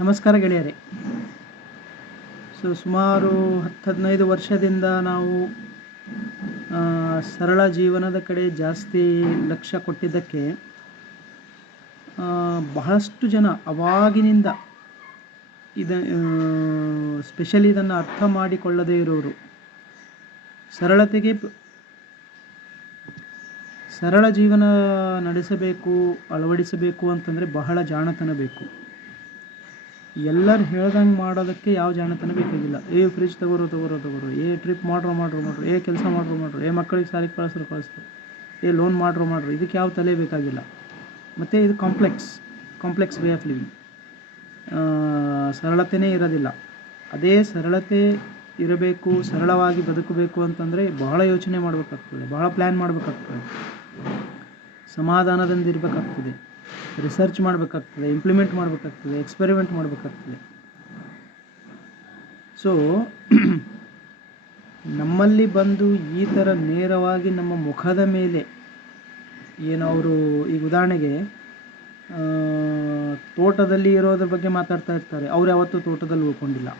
ನಮಸ್ಕಾರ ಗೆಳೆಯರೇ. ಸುಮಾರು 10-15 ವರ್ಷದಿಂದ ನಾವು ಸರಳ ಜೀವನದ ಕಡೆ ಜಾಸ್ತಿ ಲಕ್ಷ್ಯ ಕೊಟ್ಟಿದ್ದಕ್ಕೆ ಬಹಳಷ್ಟು ಜನ ಅವಾಗಿನಿಂದ ಸ್ಪೆಷಲಿ ಇದನ್ನು ಅರ್ಥ ಮಾಡಿಕೊಳ್ಳದೇ ಇರೋರು ಸರಳ ಜೀವನ ನಡೆಸಬೇಕು, ಅಳವಡಿಸಬೇಕು ಅಂತಂದರೆ ಬಹಳ ಜಾಣತನ ಬೇಕು. ಎಲ್ಲರೂ ಹೇಳ್ದಂಗೆ ಮಾಡೋದಕ್ಕೆ ಯಾವ ಜಾಣತನ ಬೇಕಾಗಿಲ್ಲ. ಫ್ರಿಜ್ ತಗೋರು, ಟ್ರಿಪ್ ಮಾಡ್ರು, ಕೆಲಸ ಮಾಡ್ರು, ಮಕ್ಕಳಿಗೆ ಸಾಲಿಗೆ ಕಳಿಸ್ರು, ಲೋನ್ ಮಾಡ್ರು, ಇದಕ್ಕೆ ಯಾವ ತಲೆ ಬೇಕಾಗಿಲ್ಲ. ಮತ್ತು ಇದು ಕಾಂಪ್ಲೆಕ್ಸ್ ವೇ ಆಫ್ ಲಿವಿಂಗ್. ಸರಳತೆಯೇ ಇರೋದಿಲ್ಲ. ಅದೇ ಸರಳತೆ ಇರಬೇಕು, ಸರಳವಾಗಿ ಬದುಕಬೇಕು ಅಂತಂದರೆ ಬಹಳ ಯೋಚನೆ ಮಾಡಬೇಕಾಗ್ತದೆ, ಬಹಳ ಪ್ಲ್ಯಾನ್ ಮಾಡಬೇಕಾಗ್ತದೆ, ಸಮಾಧಾನದಿಂದ ಇರಬೇಕಾಗ್ತದೆ, ರಿಸರ್ಚ್ ಮಾಡಬೇಕಾಗ್ತದೆ, ಇಂಪ್ಲಿಮೆಂಟ್ ಮಾಡಬೇಕಾಗ್ತದೆ, ಎಕ್ಸ್ಪೆರಿಮೆಂಟ್ ಮಾಡಬೇಕಾಗ್ತದೆ. ನಮ್ಮಲ್ಲಿ ಬಂದು ಈ ಥರ ನೇರವಾಗಿ ನಮ್ಮ ಮುಖದ ಮೇಲೆ ಏನು ಅವರು ಈಗ ಉದಾಹರಣೆಗೆ ತೋಟದಲ್ಲಿ ಇರೋದ್ರ ಬಗ್ಗೆ ಮಾತಾಡ್ತಾ ಇರ್ತಾರೆ. ಅವ್ರು ಯಾವತ್ತೂ ತೋಟದಲ್ಲಿ ಉಳ್ಕೊಂಡಿಲ್ಲ.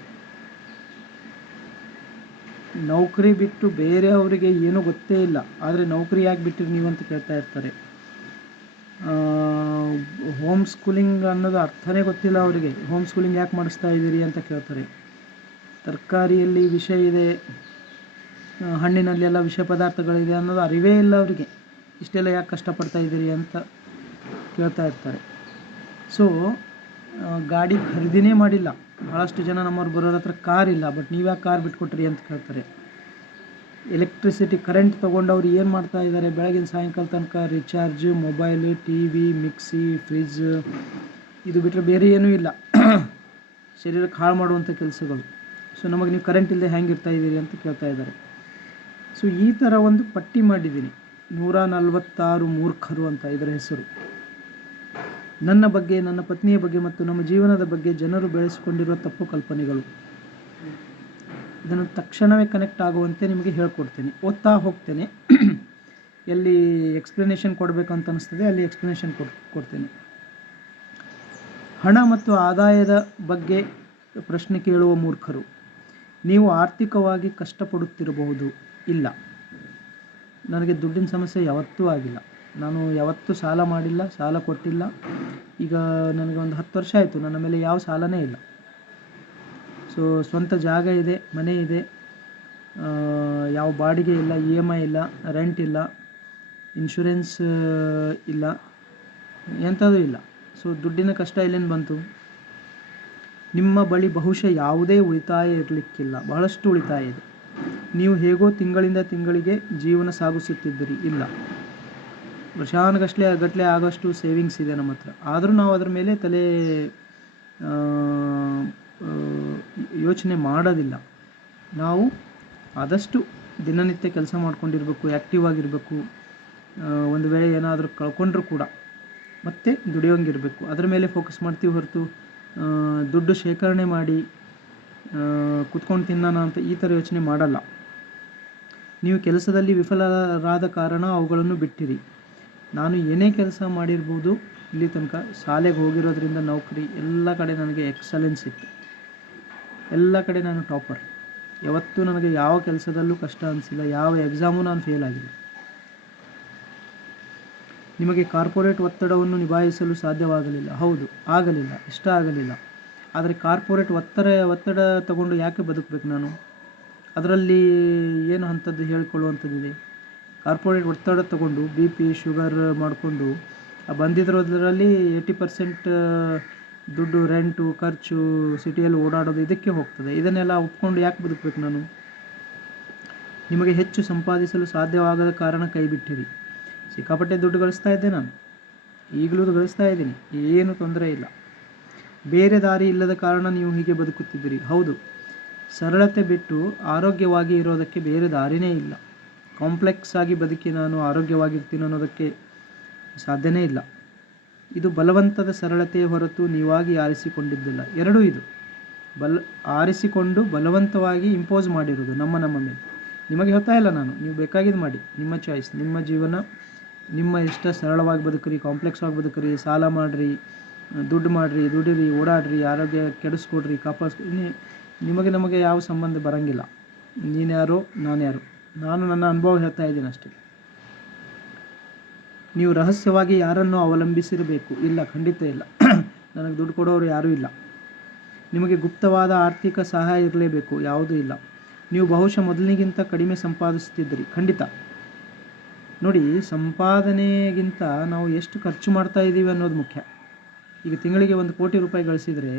ನೌಕರಿ ಬಿಟ್ಟು ಬೇರೆ ಅವರಿಗೆ ಏನೂ ಗೊತ್ತೇ ಇಲ್ಲ, ಆದರೆ ನೌಕರಿ ಯಾಕೆ ಬಿಟ್ಟಿರಿ ನೀವು ಅಂತ ಕೇಳ್ತಾ ಇರ್ತಾರೆ. ಹೋಮ್ ಸ್ಕೂಲಿಂಗ್ ಅನ್ನೋದು ಅರ್ಥನೇ ಗೊತ್ತಿಲ್ಲ ಅವರಿಗೆ. ಹೋಮ್ ಸ್ಕೂಲಿಂಗ್ ಯಾಕೆ ಮಾಡಿಸ್ತಾ ಇದ್ದೀರಿ ಅಂತ ಕೇಳ್ತಾರೆ. ತರಕಾರಿಯಲ್ಲಿ ವಿಷ ಇದೆ, ಹಣ್ಣಿನಲ್ಲಿ ಎಲ್ಲ ವಿಷ ಪದಾರ್ಥಗಳಿದೆ ಅನ್ನೋದು ಅರಿವೇ ಇಲ್ಲ ಅವರಿಗೆ. ಇಷ್ಟೆಲ್ಲ ಯಾಕೆ ಕಷ್ಟಪಡ್ತಾ ಇದ್ದೀರಿ ಅಂತ ಕೇಳ್ತಾ ಇರ್ತಾರೆ. ಗಾಡಿ ಖರೀದಿನೇ ಮಾಡಿಲ್ಲ. ಭಾಳಷ್ಟು ಜನ ನಮ್ಮವ್ರು ಬರೋರ ಹತ್ರ ಕಾರ್ ಇಲ್ಲ, ಬಟ್ ನೀವು ಯಾಕೆ ಕಾರ್ ಬಿಟ್ಕೊಟ್ರಿ ಅಂತ ಕೇಳ್ತಾರೆ. ಎಲೆಕ್ಟ್ರಿಸಿಟಿ ಕರೆಂಟ್ ತೊಗೊಂಡು ಅವ್ರು ಏನು ಮಾಡ್ತಾ ಇದ್ದಾರೆ, ಬೆಳಗಿನ ಸಾಯಂಕಾಲ ತನಕ recharge, mobile, TV, mixie, fridge, ಇದು ಬಿಟ್ಟರೆ ಬೇರೆ ಏನೂ ಇಲ್ಲ. ಶರೀರಕ್ಕೆ ಹಾಳು ಮಾಡುವಂಥ ಕೆಲಸಗಳು. ನಮಗೆ ನೀವು ಕರೆಂಟ್ ಇಲ್ಲದೆ ಹೆಂಗೆ ಇರ್ತಾ ಇದ್ದೀರಿ ಅಂತ ಕೇಳ್ತಾ ಇದ್ದಾರೆ. ಈ ಥರ ಒಂದು ಪಟ್ಟಿ ಮಾಡಿದ್ದೀನಿ, 146 ಮೂರ್ಖರು ಅಂತ ಇದರ ಹೆಸರು. ನನ್ನ ಬಗ್ಗೆ, ನನ್ನ ಪತ್ನಿಯ ಬಗ್ಗೆ ಮತ್ತು ನಮ್ಮ ಜೀವನದ ಬಗ್ಗೆ ಜನರು ಬೆಳೆಸಿಕೊಂಡಿರುವ ತಪ್ಪು ಕಲ್ಪನೆಗಳು. ಇದನ್ನು ತಕ್ಷಣವೇ ಕನೆಕ್ಟ್ ಆಗುವಂತೆ ನಿಮಗೆ ಹೇಳ್ಕೊಡ್ತೇನೆ, ಓದ್ತಾ ಹೋಗ್ತೇನೆ. ಎಲ್ಲಿ ಎಕ್ಸ್ಪ್ಲನೇಷನ್ ಕೊಡಬೇಕಂತ ಅನಿಸ್ತದೆ ಅಲ್ಲಿ ಎಕ್ಸ್ಪ್ಲನೇಷನ್ ಕೊಡ್ತೇನೆ. ಹಣ ಮತ್ತು ಆದಾಯದ ಬಗ್ಗೆ ಪ್ರಶ್ನೆ ಕೇಳುವ ಮೂರ್ಖರು. ನೀವು ಆರ್ಥಿಕವಾಗಿ ಕಷ್ಟಪಡುತ್ತಿರಬಹುದು. ಇಲ್ಲ, ನನಗೆ ದುಡ್ಡಿನ ಸಮಸ್ಯೆ ಯಾವತ್ತೂ ಆಗಿಲ್ಲ. ನಾನು ಯಾವತ್ತೂ ಸಾಲ ಮಾಡಿಲ್ಲ, ಸಾಲ ಕೊಟ್ಟಿಲ್ಲ. ಈಗ ನನಗೆ ಒಂದು 10 ವರ್ಷ ಆಯಿತು, ನನ್ನ ಮೇಲೆ ಯಾವ ಸಾಲನೇ ಇಲ್ಲ. ಸ್ವಂತ ಜಾಗ ಇದೆ, ಮನೆ ಇದೆ, ಯಾವ ಬಾಡಿಗೆ ಇಲ್ಲ, EMI ಇಲ್ಲ, ರೆಂಟ್ ಇಲ್ಲ, ಇನ್ಶೂರೆನ್ಸ್ ಇಲ್ಲ, ಎಂಥದೂ ಇಲ್ಲ. ದುಡ್ಡಿನ ಕಷ್ಟ ಎಲ್ಲಿಂದ ಬಂತು? ನಿಮ್ಮ ಬಳಿ ಬಹುಶಃ ಯಾವುದೇ ಉಳಿತಾಯ ಇರಲಿಕ್ಕಿಲ್ಲ, ಬಹಳಷ್ಟು ಉಳಿತಾಯ ಇದೆ. ನೀವು ಹೇಗೋ ತಿಂಗಳಿಂದ ತಿಂಗಳಿಗೆ ಜೀವನ ಸಾಗಿಸುತ್ತಿದ್ದೀರಿ. ಇಲ್ಲ, ವರ್ಷಾನುಗಟ್ಟಲೆ ಆಗೋಷ್ಟು ಸೇವಿಂಗ್ಸ್ ಇದೆ ನಮ್ಮ ಹತ್ರ. ಆದರೂ ನಾವು ಅದರ ಮೇಲೆ ತಲೆ ಯೋಚನೆ ಮಾಡೋದಿಲ್ಲ. ನಾವು ಆದಷ್ಟು ದಿನನಿತ್ಯ ಕೆಲಸ ಮಾಡ್ಕೊಂಡಿರಬೇಕು, ಆ್ಯಕ್ಟಿವ್ ಆಗಿರಬೇಕು. ಒಂದು ವೇಳೆ ಏನಾದರೂ ಕಳ್ಕೊಂಡ್ರೂ ಕೂಡ ಮತ್ತೆ ದುಡಿಯೋಂಗಿರಬೇಕು, ಅದರ ಮೇಲೆ ಫೋಕಸ್ ಮಾಡ್ತೀವಿ ಹೊರತು ದುಡ್ಡು ಶೇಖರಣೆ ಮಾಡಿ ಕುತ್ಕೊಂಡು ತಿನ್ನೋಣ ಅಂತ ಈ ಥರ ಯೋಚನೆ ಮಾಡಲ್ಲ. ನೀವು ಕೆಲಸದಲ್ಲಿ ವಿಫಲರಾದ ಕಾರಣ ಅವುಗಳನ್ನು ಬಿಟ್ಟಿರಿ. ನಾನು ಏನೇ ಕೆಲಸ ಮಾಡಿರ್ಬೋದು, ಇಲ್ಲಿ ತನಕ ಶಾಲೆಗೆ ಹೋಗಿರೋದ್ರಿಂದ ನೌಕರಿ ಎಲ್ಲ ಕಡೆ ನನಗೆ ಎಕ್ಸಲೆನ್ಸ್ ಇತ್ತು. ಎಲ್ಲ ಕಡೆ ನಾನು ಟಾಪರ್. ಯಾವತ್ತೂ ನನಗೆ ಯಾವ ಕೆಲಸದಲ್ಲೂ ಕಷ್ಟ ಅನಿಸಿಲ್ಲ, ಯಾವ ಎಕ್ಸಾಮು ನಾನು ಫೇಲ್ ಆಗಿಲ್ಲ. ನಿಮಗೆ ಕಾರ್ಪೊರೇಟ್ ಒತ್ತಡವನ್ನು ನಿಭಾಯಿಸಲು ಸಾಧ್ಯವಾಗಲಿಲ್ಲ. ಹೌದು, ಆಗಲಿಲ್ಲ, ಇಷ್ಟ ಆಗಲಿಲ್ಲ. ಆದರೆ ಕಾರ್ಪೊರೇಟ್ ಒತ್ತಡ ತಗೊಂಡು ಯಾಕೆ ಬದುಕಬೇಕು ನಾನು? ಅದರಲ್ಲಿ ಏನು ಅಂಥದ್ದು ಹೇಳ್ಕೊಳ್ಳುವಂಥದ್ದಿದೆ? ಕಾರ್ಪೊರೇಟ್ ಒತ್ತಡ ತಗೊಂಡು BP, ಶುಗರ್ ಮಾಡಿಕೊಂಡು ಬಂದಿರೋದ್ರಲ್ಲಿ 80% ದುಡ್ಡು ರೆಂಟು, ಖರ್ಚು, ಸಿಟಿಯಲ್ಲಿ ಓಡಾಡೋದು ಇದಕ್ಕೆ ಹೋಗ್ತದೆ. ಇದನ್ನೆಲ್ಲ ಒಪ್ಕೊಂಡು ಯಾಕೆ ಬದುಕಬೇಕು ನಾನು? ನಿಮಗೆ ಹೆಚ್ಚು ಸಂಪಾದಿಸಲು ಸಾಧ್ಯವಾಗದ ಕಾರಣ ಕೈ ಬಿಟ್ಟಿರಿ. ಸಿಕ್ಕಾಪಟ್ಟೆ ದುಡ್ಡು ಗಳಿಸ್ತಾ ಇದ್ದೆ ನಾನು, ಈಗಲೂ ಗಳಿಸ್ತಾ ಇದ್ದೀನಿ, ಏನು ತೊಂದರೆ ಇಲ್ಲ. ಬೇರೆ ದಾರಿ ಇಲ್ಲದ ಕಾರಣ ನೀವು ಹೀಗೆ ಬದುಕುತ್ತಿದ್ದೀರಿ. ಹೌದು, ಸರಳತೆ ಬಿಟ್ಟು ಆರೋಗ್ಯವಾಗಿ ಇರೋದಕ್ಕೆ ಬೇರೆ ದಾರಿನೇ ಇಲ್ಲ. ಕಾಂಪ್ಲೆಕ್ಸ್ ಆಗಿ ಬದುಕಿ ನಾನು ಆರೋಗ್ಯವಾಗಿರ್ತೀನಿ ಅನ್ನೋದಕ್ಕೆ ಸಾಧ್ಯನೇ ಇಲ್ಲ. ಇದು ಬಲವಂತದ ಸರಳತೆಯ ಹೊರತು ನೀವಾಗಿ ಆರಿಸಿಕೊಂಡಿದ್ದಿಲ್ಲ. ಎರಡೂ ಇದು ಆರಿಸಿಕೊಂಡು ಬಲವಂತವಾಗಿ ಇಂಪೋಸ್ ಮಾಡಿರೋದು ನಮ್ಮ ಮೇಲೆ. ನಿಮಗೆ ಹೇಳ್ತಾ ಇಲ್ಲ ನಾನು, ನೀವು ಬೇಕಾಗಿದ್ದು ಮಾಡಿ, ನಿಮ್ಮ ಚಾಯ್ಸ್, ನಿಮ್ಮ ಜೀವನ, ನಿಮ್ಮ ಇಷ್ಟ. ಸರಳವಾಗಿ ಬದುಕ್ರಿ, ಕಾಂಪ್ಲೆಕ್ಸ್ ಆಗಿ ಬದುಕ್ರಿ, ಸಾಲ ಮಾಡಿರಿ, ದುಡ್ಡು ಮಾಡಿರಿ, ದುಡಿರಿ, ಓಡಾಡ್ರಿ, ಆರೋಗ್ಯ ಕೆಡಿಸ್ಕೊಡ್ರಿ, ನಮಗೆ ಯಾವ ಸಂಬಂಧ ಬರೋಂಗಿಲ್ಲ. ನೀನ್ಯಾರೋ ನಾನು ಯಾರು, ನಾನು ನನ್ನ ಅನುಭವ ಹೇಳ್ತಾ ಇದ್ದೀನಿ ಅಷ್ಟೇ. ನೀವು ರಹಸ್ಯವಾಗಿ ಯಾರನ್ನು ಅವಲಂಬಿಸಿರಬೇಕು? ಇಲ್ಲ, ಖಂಡಿತ ಇಲ್ಲ. ನನಗೆ ದುಡ್ಡು ಕೊಡೋರು ಯಾರೂ ಇಲ್ಲ. ನಿಮಗೆ ಗುಪ್ತವಾದ ಆರ್ಥಿಕ ಸಹಾಯ ಇರಲೇಬೇಕು? ಯಾವುದೂ ಇಲ್ಲ. ನೀವು ಬಹುಶಃ ಮೊದಲಿಗಿಂತ ಕಡಿಮೆ ಸಂಪಾದಿಸ್ತಿದ್ದೀರಿ? ಖಂಡಿತ. ನೋಡಿ, ಸಂಪಾದನೆಗಿಂತ ನಾವು ಎಷ್ಟು ಖರ್ಚು ಮಾಡ್ತಾ ಇದ್ದೀವಿ ಅನ್ನೋದು ಮುಖ್ಯ. ಈಗ ತಿಂಗಳಿಗೆ 1 ಕೋಟಿ ರೂಪಾಯಿ ಗಳಿಸಿದರೆ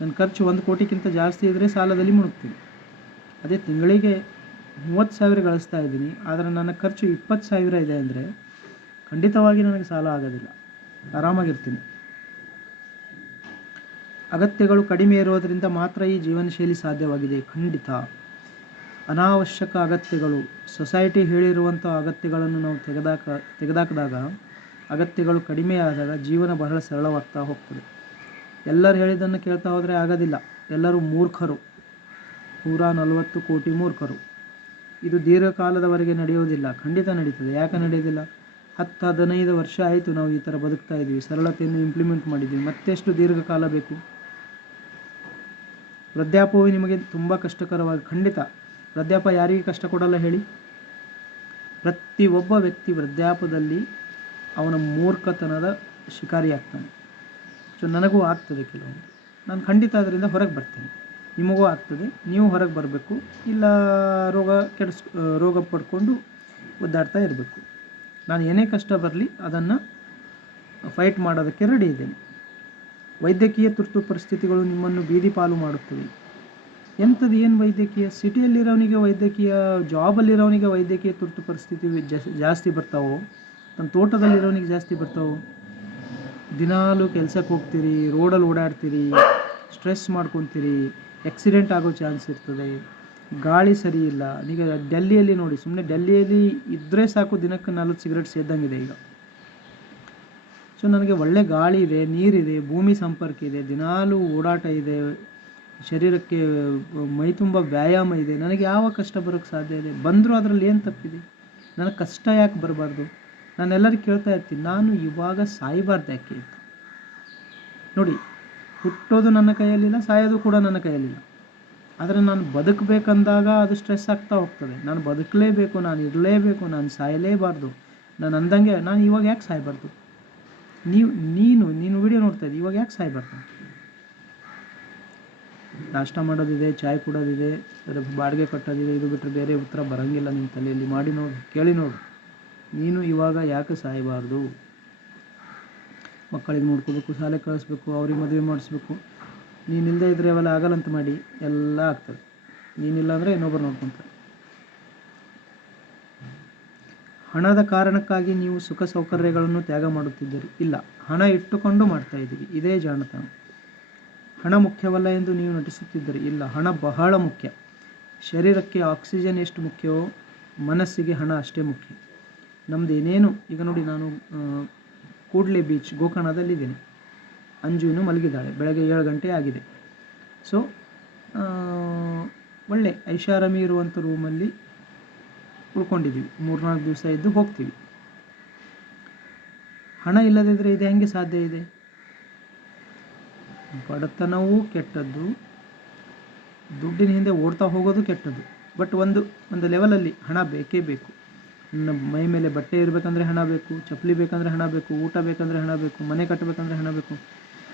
ನನ್ನ ಖರ್ಚು 1 ಕೋಟಿಗಿಂತ ಜಾಸ್ತಿ ಇದ್ದರೆ ಸಾಲದಲ್ಲಿ ಮುಳುಗ್ತೀನಿ. ಅದೇ ತಿಂಗಳಿಗೆ 30,000 ಗಳಿಸ್ತಾ ಇದ್ದೀನಿ, ಆದರೆ ನನ್ನ ಖರ್ಚು 20,000 ಇದೆ ಅಂದರೆ ಖಂಡಿತವಾಗಿ ನನಗೆ ಸಾಲ ಆಗೋದಿಲ್ಲ, ಆರಾಮಾಗಿರ್ತೀನಿ. ಅಗತ್ಯಗಳು ಕಡಿಮೆ ಇರೋದರಿಂದ ಮಾತ್ರ ಈ ಜೀವನ ಶೈಲಿ ಸಾಧ್ಯವಾಗಿದೆ? ಖಂಡಿತ. ಅನಾವಶ್ಯಕ ಅಗತ್ಯಗಳು, ಸೊಸೈಟಿ ಹೇಳಿರುವಂಥ ಅಗತ್ಯಗಳನ್ನು ನಾವು ತೆಗೆದಾಕಿದಾಗ, ಅಗತ್ಯಗಳು ಕಡಿಮೆ ಆದಾಗ ಜೀವನ ಬಹಳ ಸರಳವಾಗ್ತಾ ಹೋಗ್ತದೆ. ಎಲ್ಲರೂ ಹೇಳಿದ್ದನ್ನು ಕೇಳ್ತಾ ಹೋದರೆ ಆಗೋದಿಲ್ಲ. ಎಲ್ಲರೂ ಮೂರ್ಖರು, 140 ಕೋಟಿ ಮೂರ್ಖರು. ಇದು ದೀರ್ಘಕಾಲದವರೆಗೆ ನಡೆಯೋದಿಲ್ಲ. ಖಂಡಿತ ನಡೀತದೆ. ಯಾಕೆ ನಡೆಯೋದಿಲ್ಲ? 10-15 ವರ್ಷ ಆಯಿತು ನಾವು ಈ ಥರ ಬದುಕ್ತಾ ಇದ್ದೀವಿ, ಸರಳತೆಯನ್ನು ಇಂಪ್ಲಿಮೆಂಟ್ ಮಾಡಿದ್ದೀವಿ. ಮತ್ತೆಷ್ಟು ದೀರ್ಘಕಾಲ ಬೇಕು? ವೃದ್ಧಾಪ್ಯವು ನಿಮಗೆ ತುಂಬ ಕಷ್ಟಕರವಾಗಿ, ಖಂಡಿತ. ವೃದ್ಧಾಪ್ಯ ಯಾರಿಗೆ ಕಷ್ಟ ಕೊಡಲ್ಲ ಹೇಳಿ? ಪ್ರತಿಯೊಬ್ಬ ವ್ಯಕ್ತಿ ವೃದ್ಧಾಪ್ಯದಲ್ಲಿ ಅವನ ಮೂರ್ಖತನದ ಶಿಕಾರಿಯಾಗ್ತಾನೆ. ಸೊ ನನಗೂ ಆಗ್ತದೆ ಕೆಲವೊಂದು. ನಾನು ಖಂಡಿತ ಅದರಿಂದ ಹೊರಗೆ ಬರ್ತೇನೆ. ನಿಮಗೂ ಆಗ್ತದೆ. ನೀವು ಹೊರಗೆ ಬರಬೇಕು. ಇಲ್ಲ ರೋಗ ಪಡ್ಕೊಂಡು ಒದ್ದಾಡ್ತಾ ಇರಬೇಕು. ನಾನು ಏನೇ ಕಷ್ಟ ಬರಲಿ ಅದನ್ನು ಫೈಟ್ ಮಾಡೋದಕ್ಕೆ ರೆಡಿ ಇದ್ದೇನೆ. ವೈದ್ಯಕೀಯ ತುರ್ತು ಪರಿಸ್ಥಿತಿಗಳು ನಿಮ್ಮನ್ನು ಬೀದಿ ಪಾಲು ಮಾಡುತ್ತವೆ. ಎಂಥದ್ದು ಏನು ವೈದ್ಯಕೀಯ? ಸಿಟಿಯಲ್ಲಿರೋನಿಗೆ ವೈದ್ಯಕೀಯ, ಜಾಬಲ್ಲಿರೋನಿಗೆ ವೈದ್ಯಕೀಯ ತುರ್ತು ಪರಿಸ್ಥಿತಿ ಜಾಸ್ತಿ ಬರ್ತಾವೋ, ನಮ್ಮ ತೋಟದಲ್ಲಿರೋನಿಗೆ ಜಾಸ್ತಿ ಬರ್ತಾವೋ? ದಿನಾಲೂ ಕೆಲಸಕ್ಕೆ ಹೋಗ್ತೀರಿ, ರೋಡಲ್ಲಿ ಓಡಾಡ್ತೀರಿ, ಸ್ಟ್ರೆಸ್ ಮಾಡ್ಕೊತೀರಿ, ಆಕ್ಸಿಡೆಂಟ್ ಆಗೋ ಚಾನ್ಸ್ ಇರ್ತದೆ, ಗಾಳಿ ಸರಿ ಇಲ್ಲ. ಈಗ ಡೆಲ್ಲಿಯಲ್ಲಿ ನೋಡಿ, ಸುಮ್ಮನೆ ಡೆಲ್ಲಿಯಲ್ಲಿ ಇದ್ದರೆ ಸಾಕು, ದಿನಕ್ಕೆ 40 ಸಿಗರೇಟ್ ಸೇದಂಗಿದೆ ಈಗ. ಸೊ ನನಗೆ ಒಳ್ಳೆ ಗಾಳಿ ಇದೆ, ನೀರಿದೆ, ಭೂಮಿ ಸಂಪರ್ಕ ಇದೆ, ದಿನಾಲೂ ಓಡಾಟ ಇದೆ, ಶರೀರಕ್ಕೆ ಮೈ ತುಂಬ ವ್ಯಾಯಾಮ ಇದೆ. ನನಗೆ ಯಾವ ಕಷ್ಟ ಬರೋಕ್ಕೆ ಸಾಧ್ಯ ಇದೆ? ಬಂದರೂ ಅದರಲ್ಲಿ ಏನು ತಪ್ಪಿದೆ? ನನಗೆ ಕಷ್ಟ ಯಾಕೆ ಬರಬಾರ್ದು? ನಾನೆಲ್ಲರಿಗೂ ಕೇಳ್ತಾ ಇರ್ತೀನಿ, ನಾನು ಇವಾಗ ಸಾಯಬಾರ್ದು ಯಾಕೆ ಅಂತ. ನೋಡಿ, ಹುಟ್ಟೋದು ನನ್ನ ಕೈಯಲ್ಲಿಲ್ಲ, ಸಾಯೋದು ಕೂಡ ನನ್ನ ಕೈಯಲ್ಲಿಲ್ಲ. ಆದರೆ ನಾನು ಬದುಕಬೇಕಂದಾಗ ಅದು ಸ್ಟ್ರೆಸ್ ಆಗ್ತಾ ಹೋಗ್ತದೆ. ನಾನು ಬದುಕಲೇಬೇಕು, ನಾನು ಇರಲೇಬೇಕು, ನಾನು ಸಾಯಲೇಬಾರ್ದು. ನಾನು ಅಂದಂಗೆ ನಾನು ಇವಾಗ ಯಾಕೆ ಸಾಯಬಾರ್ದು? ನೀನು ವಿಡಿಯೋ ನೋಡ್ತಾ ಇದ್ದೀವಿ, ಇವಾಗ ಯಾಕೆ ಸಾಯಬಾರ್ದು? ನಾಷ್ಟ ಮಾಡೋದಿದೆ, ಚಾಯ್ ಕುಡೋದಿದೆ, ಬಾಡಿಗೆ ಕಟ್ಟೋದಿದೆ, ಇದು ಬಿಟ್ಟರೆ ಬೇರೆ ಉತ್ತರ ಬರೋಂಗಿಲ್ಲ ನಿಮ್ಮ ತಲೆಯಲ್ಲಿ. ಮಾಡಿ ನೋಡು, ಕೇಳಿ ನೋಡು. ನೀನು ಇವಾಗ ಯಾಕೆ ಸಾಯಬಾರ್ದು? ಮಕ್ಕಳಿಗೆ ನೋಡ್ಕೋಬೇಕು, ಶಾಲೆ ಕಳಿಸ್ಬೇಕು, ಅವ್ರಿಗೆ ಮದುವೆ ಮಾಡಿಸ್ಬೇಕು. ನೀನಿಲ್ಲದೆ ಇದ್ದರೆ ಅವೆಲ್ಲ ಆಗಲ್ಲಂತ ಮಾಡಿ ಎಲ್ಲ ಆಗ್ತದೆ. ನೀನಿಲ್ಲ ಅಂದರೆ ಇನ್ನೊಬ್ಬರು ನೋಡ್ಕೊತಾರೆ. ಹಣದ ಕಾರಣಕ್ಕಾಗಿ ನೀವು ಸುಖ ಸೌಕರ್ಯಗಳನ್ನು ತ್ಯಾಗ ಮಾಡುತ್ತಿದ್ದೀರಿ? ಇಲ್ಲ, ಹಣ ಇಟ್ಟುಕೊಂಡು ಮಾಡ್ತಾ ಇದ್ದೀವಿ. ಇದೇ ಜಾಣತನ. ಹಣ ಮುಖ್ಯವಲ್ಲ ಎಂದು ನೀವು ನಟಿಸುತ್ತಿದ್ದೀರಿ? ಇಲ್ಲ, ಹಣ ಬಹಳ ಮುಖ್ಯ. ಶರೀರಕ್ಕೆ ಆಕ್ಸಿಜನ್ ಎಷ್ಟು ಮುಖ್ಯವೋ ಮನಸ್ಸಿಗೆ ಹಣ ಅಷ್ಟೇ ಮುಖ್ಯ. ನಮ್ಮದು ಏನೇನು, ಈಗ ನೋಡಿ, ನಾನು ಕೂಡ್ಲೆ ಬೀಚ್ ಗೋಕರ್ಣದಲ್ಲಿದ್ದೇನೆ. ಅಂಜು ಇನ್ನೂ ಮಲಗಿದ್ದಾಳೆ, ಬೆಳಗ್ಗೆ 7 ಗಂಟೆ ಆಗಿದೆ. ಸೊ ಒಳ್ಳೆ ಐಷಾರಾಮಿ ಇರುವಂಥ ರೂಮಲ್ಲಿ ಉಳ್ಕೊಂಡಿದ್ದೀವಿ. 3-4 ದಿವಸ ಇದ್ದು ಹೋಗ್ತೀವಿ. ಹಣ ಇಲ್ಲದಿದ್ದರೆ ಇದು ಹೆಂಗೆ ಸಾಧ್ಯ ಇದೆ? ಬಡತನವೂ ಕೆಟ್ಟದ್ದು, ದುಡ್ಡಿನ ಹಿಂದೆ ಓಡ್ತಾ ಹೋಗೋದು ಕೆಟ್ಟದ್ದು. ಬಟ್ ಒಂದು ಲೆವೆಲಲ್ಲಿ ಹಣ ಬೇಕೇ ಬೇಕು. ನನ್ನ ಮೈ ಮೇಲೆ ಬಟ್ಟೆ ಇರಬೇಕಂದ್ರೆ ಹಣ ಬೇಕು, ಚಪ್ಪಲಿ ಬೇಕಂದರೆ ಹಣ ಬೇಕು, ಊಟ ಬೇಕಂದರೆ ಹಣ ಬೇಕು, ಮನೆ ಕಟ್ಟಬೇಕಂದ್ರೆ ಹಣ ಬೇಕು.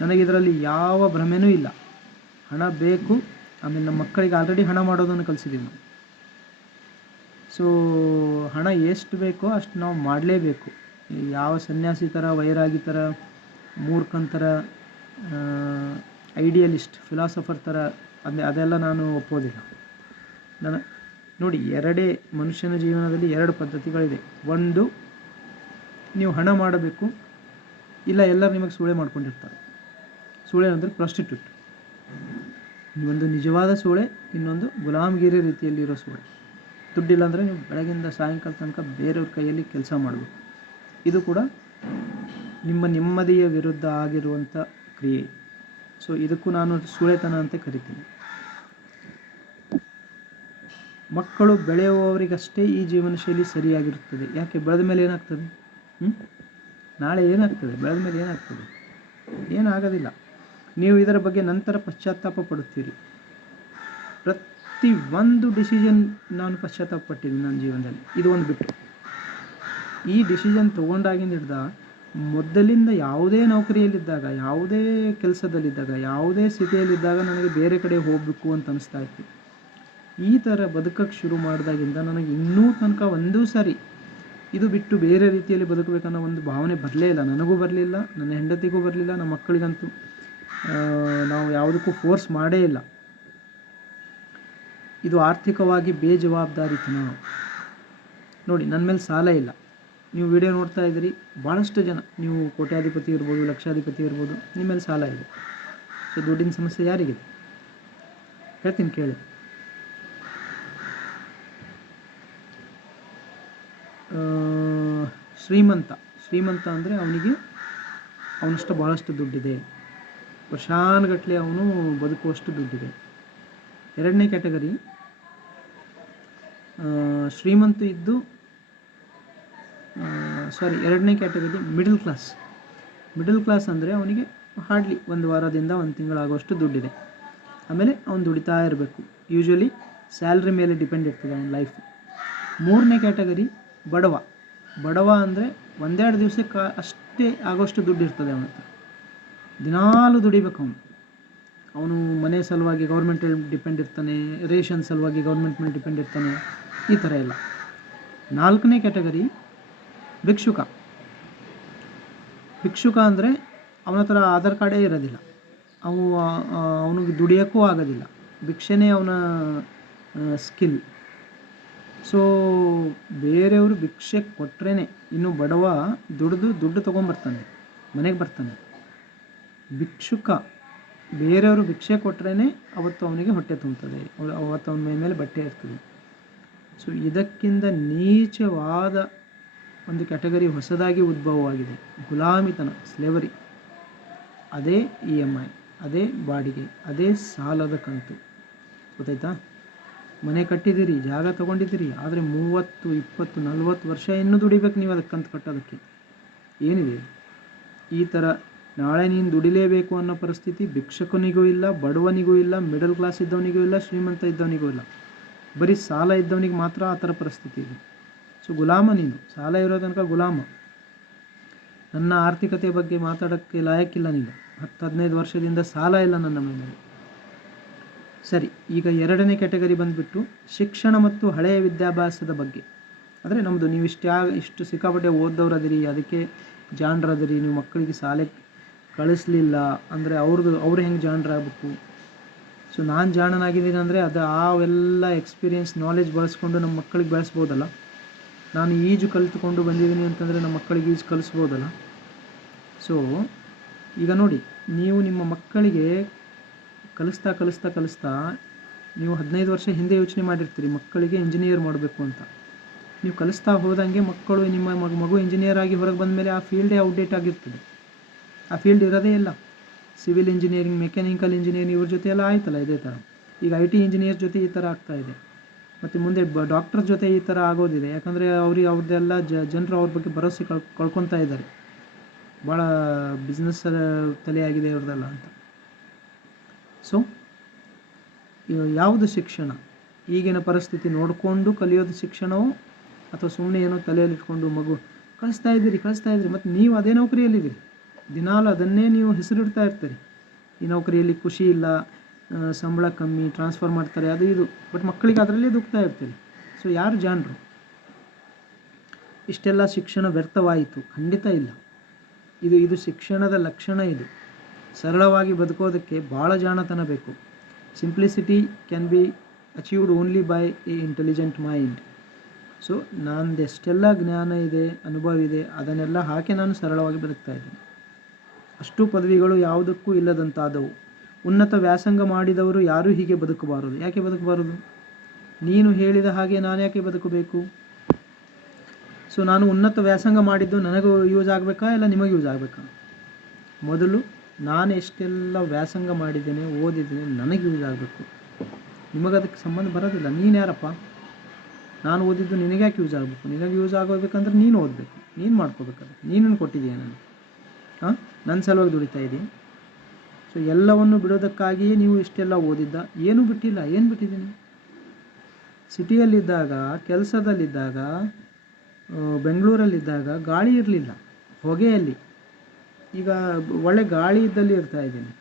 ನನಗಿದರಲ್ಲಿ ಯಾವ ಭ್ರಮೆನೂ ಇಲ್ಲ. ಹಣ ಬೇಕು. ಆಮೇಲೆ ನಮ್ಮ ಮಕ್ಕಳಿಗೆ ಆಲ್ರೆಡಿ ಹಣ ಮಾಡೋದನ್ನು ಕಲಿಸಿದ್ದೀವಿ ನಾವು. ಸೊ ಹಣ ಎಷ್ಟು ಬೇಕೋ ಅಷ್ಟು ನಾವು ಮಾಡಲೇಬೇಕು. ಯಾವ ಸನ್ಯಾಸಿ ಥರ, ವೈರಾಗಿ ಥರ, ಮೂರ್ಖನ ಥರ, ಐಡಿಯಲಿಸ್ಟ್, ಫಿಲಾಸಫರ್ ಥರ ಅದೆಲ್ಲ ನಾನು ಒಪ್ಪೋದಿಲ್ಲ. ನೋಡಿ, ಮನುಷ್ಯನ ಜೀವನದಲ್ಲಿ 2 ಪದ್ಧತಿಗಳಿದೆ. ಒಂದು, ನೀವು ಹಣ ಮಾಡಬೇಕು, ಇಲ್ಲ ಎಲ್ಲರೂ ನಿಮಗೆ ಸೂಳೆ ಮಾಡ್ಕೊಂಡಿರ್ತಾರೆ. ಸೂಳೆ ಅಂದರೆ ಪ್ರಾಸ್ಟಿಟ್ಯೂಟ್. ಒಂದು ನಿಜವಾದ ಸೂಳೆ, ಇನ್ನೊಂದು ಗುಲಾಮಗಿರಿ ರೀತಿಯಲ್ಲಿರೋ ಸೂಳೆ. ದುಡ್ಡಿಲ್ಲ ಅಂದರೆ ನೀವು ಬೆಳಗಿಂದ ಸಾಯಂಕಾಲ ತನಕ ಬೇರೆಯವ್ರ ಕೈಯಲ್ಲಿ ಕೆಲಸ ಮಾಡಬೇಕು. ಇದು ಕೂಡ ನಿಮ್ಮ ನೆಮ್ಮದಿಯ ವಿರುದ್ಧ ಆಗಿರುವಂಥ ಕ್ರಿಯೆ. ಸೊ ಇದಕ್ಕೂ ನಾನು ಸೂಳೆತನ ಅಂತ ಕರಿತೀನಿ. ಮಕ್ಕಳು ಬೆಳೆಯುವವರಿಗಷ್ಟೇ ಈ ಜೀವನ ಶೈಲಿ ಸರಿಯಾಗಿರುತ್ತದೆ. ಯಾಕೆ? ಬೆಳೆದ ಮೇಲೆ ಏನಾಗ್ತದೆ? ನಾಳೆ ಏನಾಗ್ತದೆ? ಬೆಳೆದ ಮೇಲೆ ಏನಾಗ್ತದೆ? ಏನಾಗೋದಿಲ್ಲ. ನೀವು ಇದರ ಬಗ್ಗೆ ನಂತರ ಪಶ್ಚಾತ್ತಾಪ ಪಡುತ್ತೀರಿ. ಪ್ರತಿ ಒಂದು ಡಿಸಿಷನ್ ನಾನು ಪಶ್ಚಾತ್ತಾಪ ಪಟ್ಟಿದ್ದೀನಿ ನನ್ನ ಜೀವನದಲ್ಲಿ, ಇದು ಒಂದು ಬಿಟ್ಟು. ಈ ಡಿಸಿಷನ್ ತೊಗೊಂಡಾಗಿಂದ ಹಿಡ್ದ ಮೊದಲಿಂದ ಯಾವುದೇ ನೌಕರಿಯಲ್ಲಿದ್ದಾಗ, ಯಾವುದೇ ಕೆಲಸದಲ್ಲಿದ್ದಾಗ, ಯಾವುದೇ ಸ್ಥಿತಿಯಲ್ಲಿದ್ದಾಗ ನನಗೆ ಬೇರೆ ಕಡೆ ಹೋಗಬೇಕು ಅಂತ ಅನಿಸ್ತಾ ಇತ್ತು. ಈ ಥರ ಬದುಕಕ್ಕೆ ಶುರು ಮಾಡಿದಾಗಿಂದ ನನಗೆ ಇನ್ನೂ ತನಕ ಒಂದೂ ಸಾರಿ ಇದು ಬಿಟ್ಟು ಬೇರೆ ರೀತಿಯಲ್ಲಿ ಬದುಕಬೇಕನ್ನೋ ಒಂದು ಭಾವನೆ ಬರಲೇ ಇಲ್ಲ. ನನಗೂ ಬರಲಿಲ್ಲ, ನನ್ನ ಹೆಂಡತಿಗೂ ಬರಲಿಲ್ಲ, ನಮ್ಮ ಮಕ್ಕಳಿಗಂತೂ ನಾವು ಯಾವುದಕ್ಕೂ ಫೋರ್ಸ್ ಮಾಡೇ ಇಲ್ಲ. ಇದು ಆರ್ಥಿಕವಾಗಿ ಬೇಜವಾಬ್ದಾರಿತನ. ನೋಡಿ, ನನ್ನ ಮೇಲೆ ಸಾಲ ಇಲ್ಲ. ನೀವು ವಿಡಿಯೋ ನೋಡ್ತಾ ಇದ್ದೀರಿ, ಭಾಳಷ್ಟು ಜನ, ನೀವು ಕೋಟ್ಯಾಧಿಪತಿ ಇರ್ಬೋದು, ಲಕ್ಷಾಧಿಪತಿ ಇರ್ಬೋದು, ನಿಮ್ಮ ಮೇಲೆ ಸಾಲ ಇದೆ. ಸೊ ದುಡ್ಡಿನ ಸಮಸ್ಯೆ ಯಾರಿಗಿದೆ ಹೇಳ್ತೀನಿ ಕೇಳಿ. ಶ್ರೀಮಂತ ಅಂದರೆ ಅವನಷ್ಟು ಭಾಳಷ್ಟು ದುಡ್ಡಿದೆ, ವರ್ಷಾನುಗಟ್ಟಲೆ ಅವನು ಬದುಕುವಷ್ಟು ದುಡ್ಡಿದೆ. ಎರಡನೇ ಕ್ಯಾಟಗರಿ ಶ್ರೀಮಂತ ಇದ್ದು ಎರಡನೇ ಕ್ಯಾಟಗರಿ ಮಿಡಲ್ ಕ್ಲಾಸ್ ಅಂದರೆ ಅವನಿಗೆ ಹಾರ್ಡ್ಲಿ ಒಂದು ವಾರದಿಂದ ಒಂದು ತಿಂಗಳಾಗುವಷ್ಟು ದುಡ್ಡಿದೆ. ಆಮೇಲೆ ಅವನು ದುಡಿತಾ ಇರಬೇಕು. ಯೂಶ್ವಲಿ ಸ್ಯಾಲ್ರಿ ಮೇಲೆ ಡಿಪೆಂಡ್ ಇರ್ತದೆ ಅವನ ಲೈಫ್. ಮೂರನೇ ಕ್ಯಾಟಗರಿ ಬಡವ ಅಂದರೆ ಒಂದೆರಡು ದಿವಸಕ್ಕೆ ಅಷ್ಟೇ ಆಗೋಷ್ಟು ದುಡ್ಡು ಇರ್ತದೆ ಅವನ ಹತ್ರ. ದಿನಾಲೂ ದುಡಿಬೇಕು ಅವನು ಮನೆ ಸಲುವಾಗಿ ಗೌರ್ಮೆಂಟ್ ಮೇಲೆ ಡಿಪೆಂಡ್ ಇರ್ತಾನೆ, ರೇಷನ್ ಸಲುವಾಗಿ ಗೌರ್ಮೆಂಟ್ ಮೇಲೆ ಡಿಪೆಂಡ್ ಇರ್ತಾನೆ, ಈ ಥರ ಎಲ್ಲ. ನಾಲ್ಕನೇ ಕ್ಯಾಟಗರಿ ಭಿಕ್ಷುಕ ಅಂದರೆ ಅವನ ಹತ್ರ ಆಧಾರ್ ಕಾರ್ಡೇ ಇರೋದಿಲ್ಲ, ಅವನಿಗೆ ದುಡಿಯೋಕ್ಕೂ ಆಗೋದಿಲ್ಲ, ಭಿಕ್ಷೆನೇ ಅವನ ಸ್ಕಿಲ್. ಸೊ ಬೇರೆಯವರು ಭಿಕ್ಷೆ ಕೊಟ್ರೇ, ಇನ್ನು ಬಡವ ದುಡ್ಡು ತೊಗೊಂಬರ್ತಾನೆ, ಮನೆಗೆ ಬರ್ತಾನೆ. ಭಿಕ್ಷುಕ ಬೇರೆಯವರು ಭಿಕ್ಷೆ ಕೊಟ್ರೇ ಅವತ್ತು ಅವನಿಗೆ ಹೊಟ್ಟೆ ತುಂಬ್ತದೆ, ಅವತ್ತು ಅವನ ಮೈ ಮೇಲೆ ಬಟ್ಟೆ ಇರ್ತದೆ. ಸೊ ಇದಕ್ಕಿಂತ ನೀಚವಾದ ಒಂದು ಕ್ಯಾಟಗರಿ ಹೊಸದಾಗಿ ಉದ್ಭವವಾಗಿದೆ, ಗುಲಾಮಿತನ, ಸ್ಲೇವರಿ. ಅದೇ EMI, ಅದೇ ಬಾಡಿಗೆ, ಅದೇ ಸಾಲದ ಕಂತು. ಗೊತ್ತಾಯ್ತಾ? ಮನೆ ಕಟ್ಟಿದ್ದೀರಿ, ಜಾಗ ತೊಗೊಂಡಿದ್ದೀರಿ, ಆದರೆ 30, 20, 40 ವರ್ಷ ಇನ್ನೂ ದುಡಿಬೇಕು ನೀವು ಅದಕ್ಕೆ ಕಂತು ಕಟ್ಟೋದಕ್ಕೆ. ಏನಿದೆ ಈ ಥರ? ನಾಳೆ ನೀನು ದುಡಿಲೇಬೇಕು ಅನ್ನೋ ಪರಿಸ್ಥಿತಿ ಭಿಕ್ಷಕನಿಗೂ ಇಲ್ಲ, ಬಡವನಿಗೂ ಇಲ್ಲ, ಮಿಡಲ್ ಕ್ಲಾಸ್ ಇದ್ದವನಿಗೂ ಇಲ್ಲ, ಶ್ರೀಮಂತ ಇದ್ದವನಿಗೂ ಇಲ್ಲ. ಬರೀ ಸಾಲ ಇದ್ದವನಿಗೆ ಮಾತ್ರ ಆ ಥರ ಪರಿಸ್ಥಿತಿ ಇದೆ. ಸೊ ಗುಲಾಮ ನೀನು, ಸಾಲ ಇರೋ ತನಕ ಗುಲಾಮ. ನನ್ನ ಆರ್ಥಿಕತೆ ಬಗ್ಗೆ ಮಾತಾಡೋಕ್ಕೆ ಲಾಯಕ್ಕಿಲ್ಲ ನೀನು. 10-15 ವರ್ಷದಿಂದ ಸಾಲ ಇಲ್ಲ ನನ್ನ ಮೇಲೆ. ಸರಿ, ಈಗ ಎರಡನೇ ಕ್ಯಾಟಗರಿ ಬಂದುಬಿಟ್ಟು ಶಿಕ್ಷಣ ಮತ್ತು ಹಳೆಯ ವಿದ್ಯಾಭ್ಯಾಸದ ಬಗ್ಗೆ. ಅಂದರೆ ನಮ್ಮದು ನೀವು ಇಷ್ಟು ಸಿಕ್ಕಾಪಟ್ಟೆ ಓದ್ದವ್ರದಿರಿ, ಅದಕ್ಕೆ ಜಾಣರದಿರಿ, ನೀವು ಮಕ್ಕಳಿಗೆ ಶಾಲೆಗೆ ಕಳಿಸ್ಲಿಲ್ಲ ಅಂದರೆ ಅವ್ರು ಹೆಂಗೆ ಜಾಣರಾಗಬೇಕು? ಸೊ ನಾನು ಜಾಣನಾಗಿದ್ದೀನಿ ಅಂದರೆ ಅವೆಲ್ಲ ಎಕ್ಸ್ಪೀರಿಯೆನ್ಸ್, ನಾಲೆಜ್ ಬಳಸ್ಕೊಂಡು ನಮ್ಮ ಮಕ್ಕಳಿಗೆ ಬೆಳೆಸ್ಬೋದಲ್ಲ. ನಾನು ಈಜು ಕಲಿತುಕೊಂಡು ಬಂದಿದ್ದೀನಿ ಅಂತಂದರೆ ನಮ್ಮ ಮಕ್ಕಳಿಗೆ ಈಜು ಕಲಿಸ್ಬೋದಲ್ಲ. ಸೊ ಈಗ ನೋಡಿ, ನೀವು ನಿಮ್ಮ ಮಕ್ಕಳಿಗೆ ಕಲಿಸ್ತಾ ನೀವು 15 ವರ್ಷ ಹಿಂದೆ ಯೋಚನೆ ಮಾಡಿರ್ತೀರಿ ಮಕ್ಕಳಿಗೆ ಇಂಜಿನಿಯರ್ ಮಾಡಬೇಕು ಅಂತ. ನೀವು ಕಲಿಸ್ತಾ ಹೋದಂಗೆ ಮಕ್ಕಳು, ನಿಮ್ಮ ಮಗು ಇಂಜಿನಿಯರ್ ಆಗಿ ಹೊರಗೆ ಬಂದ ಮೇಲೆ ಆ ಫೀಲ್ಡೇ ಔಟ್ಡೇಟ್ ಆಗಿರ್ತದೆ. ಆ ಫೀಲ್ಡ್ ಇರೋದೇ ಇಲ್ಲ. ಸಿವಿಲ್ ಇಂಜಿನಿಯರಿಂಗ್, ಮೆಕ್ಯಾನಿಕಲ್ ಇಂಜಿನಿಯರಿಂಗ್ ಇವ್ರ ಜೊತೆ ಎಲ್ಲ ಆಯ್ತಲ್ಲ ಇದೇ ಥರ. ಈಗ IT ಇಂಜಿನಿಯರ್ ಜೊತೆ ಈ ಥರ ಆಗ್ತಾಯಿದೆ, ಮತ್ತು ಮುಂದೆ ಡಾಕ್ಟರ್ ಜೊತೆ ಈ ಥರ ಆಗೋದಿದೆ. ಯಾಕಂದರೆ ಅವ್ರದ್ದೆಲ್ಲ ಜನರು ಅವ್ರ ಬಗ್ಗೆ ಭರವಸೆ ಕಳ್ಕೊತಾ ಇದ್ದಾರೆ. ಭಾಳ ಬಿಸ್ನೆಸ್ ತಲೆಯಾಗಿದೆ ಇವ್ರದ್ದೆಲ್ಲ ಅಂತ. ಸೊ ಯಾವುದು ಶಿಕ್ಷಣ? ಈಗಿನ ಪರಿಸ್ಥಿತಿ ನೋಡಿಕೊಂಡು ಕಲಿಯೋದು ಶಿಕ್ಷಣವೋ, ಅಥವಾ ಸುಮ್ಮನೆ ಏನೋ ತಲೆಯಲ್ಲಿಟ್ಕೊಂಡು ಮಗು ಕಳಿಸ್ತಾ ಇದ್ದೀರಿ ಮತ್ತು ನೀವು ಅದೇ ನೌಕರಿಯಲ್ಲಿದ್ದೀರಿ, ದಿನಾಲು ಅದನ್ನೇ ನೀವು ಹೆಸರಿಡ್ತಾ ಇರ್ತೀರಿ. ಈ ನೌಕರಿಯಲ್ಲಿ ಖುಷಿ ಇಲ್ಲ, ಸಂಬಳ ಕಮ್ಮಿ, ಟ್ರಾನ್ಸ್ಫರ್ ಮಾಡ್ತಾರೆ, ಅದು ಇದು, ಬಟ್ ಮಕ್ಕಳಿಗೆ ಅದರಲ್ಲೇ ದುಃಖತಾ ಇರ್ತೀರಿ. ಸೊ ಯಾರು ಜಾಣರು? ಇಷ್ಟೆಲ್ಲ ಶಿಕ್ಷಣ ವ್ಯರ್ಥವಾಯಿತು? ಖಂಡಿತ ಇಲ್ಲ. ಇದು ಶಿಕ್ಷಣದ ಲಕ್ಷಣ. ಇದು ಸರಳವಾಗಿ ಬದುಕೋದಕ್ಕೆ ಭಾಳ ಜಾಣತನ ಬೇಕು. Simplicity can be achieved only by A intelligent mind. So ನಂದು ಎಷ್ಟೆಲ್ಲ ಜ್ಞಾನ ಇದೆ, ಅನುಭವ ಇದೆ, ಅದನ್ನೆಲ್ಲ ಹಾಕಿ ನಾನು ಸರಳವಾಗಿ ಬದುಕ್ತಾ ಇದ್ದೀನಿ. ಅಷ್ಟು ಪದವಿಗಳು ಯಾವುದಕ್ಕೂ ಇಲ್ಲದಂತಾದವು. ಉನ್ನತ ವ್ಯಾಸಂಗ ಮಾಡಿದವರು ಯಾರೂ ಹೀಗೆ ಬದುಕಬಾರದು. ಯಾಕೆ ಬದುಕಬಾರದು? ನೀನು ಹೇಳಿದ ಹಾಗೆ ನಾನು ಯಾಕೆ ಬದುಕಬೇಕು? ಸೊ ನಾನು ಉನ್ನತ ವ್ಯಾಸಂಗ ಮಾಡಿದ್ದು ನನಗೂ ಯೂಸ್ ಆಗಬೇಕಾ, ಇಲ್ಲ ನಿಮಗೆ ಯೂಸ್ ಆಗಬೇಕಾ? ಮೊದಲು ನಾನು ಎಷ್ಟೆಲ್ಲ ವ್ಯಾಸಂಗ ಮಾಡಿದ್ದೇನೆ, ಓದಿದ್ದೇನೆ, ನನಗೆ ಯೂಸ್ ಆಗಬೇಕು. ನಿಮಗದಕ್ಕೆ ಸಂಬಂಧ ಬರೋದಿಲ್ಲ. ನೀನು ಯಾರಪ್ಪ? ನಾನು ಓದಿದ್ದು ನಿನಗೆ ಯಾಕೆ ಯೂಸ್ ಆಗಬೇಕು? ನಿನಗೆ ಯೂಸ್ ಆಗೋಬೇಕಂದ್ರೆ ನೀನು ಓದಬೇಕು, ನೀನು ಮಾಡ್ಕೋಬೇಕಾದ್ರೆ. ನೀನನ್ನು ಕೊಟ್ಟಿದ್ದೀಯ ನನಗೆ. ಹಾಂ, ನನ್ನ ಸಲುವಾಗಿ ದುಡಿತಾ ಇದ್ದೀನಿ. ಸೊ ಎಲ್ಲವನ್ನು ಬಿಡೋದಕ್ಕಾಗಿಯೇ ನೀವು ಇಷ್ಟೆಲ್ಲ ಓದಿದ್ದ? ಏನೂ ಬಿಟ್ಟಿಲ್ಲ. ಏನು ಬಿಟ್ಟಿದ್ದೀನಿ? ಸಿಟಿಯಲ್ಲಿದ್ದಾಗ, ಕೆಲಸದಲ್ಲಿದ್ದಾಗ, ಬೆಂಗಳೂರಲ್ಲಿದ್ದಾಗ ಗಾಳಿ ಇರಲಿಲ್ಲ, ಹೊಗೆಯಲ್ಲಿ. ಈಗ ಒಳ್ಳೆ ಗಾಳಿ ಇದ್ದಲ್ಲಿ ಇರ್ತಾ ಇದ್ದೀನಿ,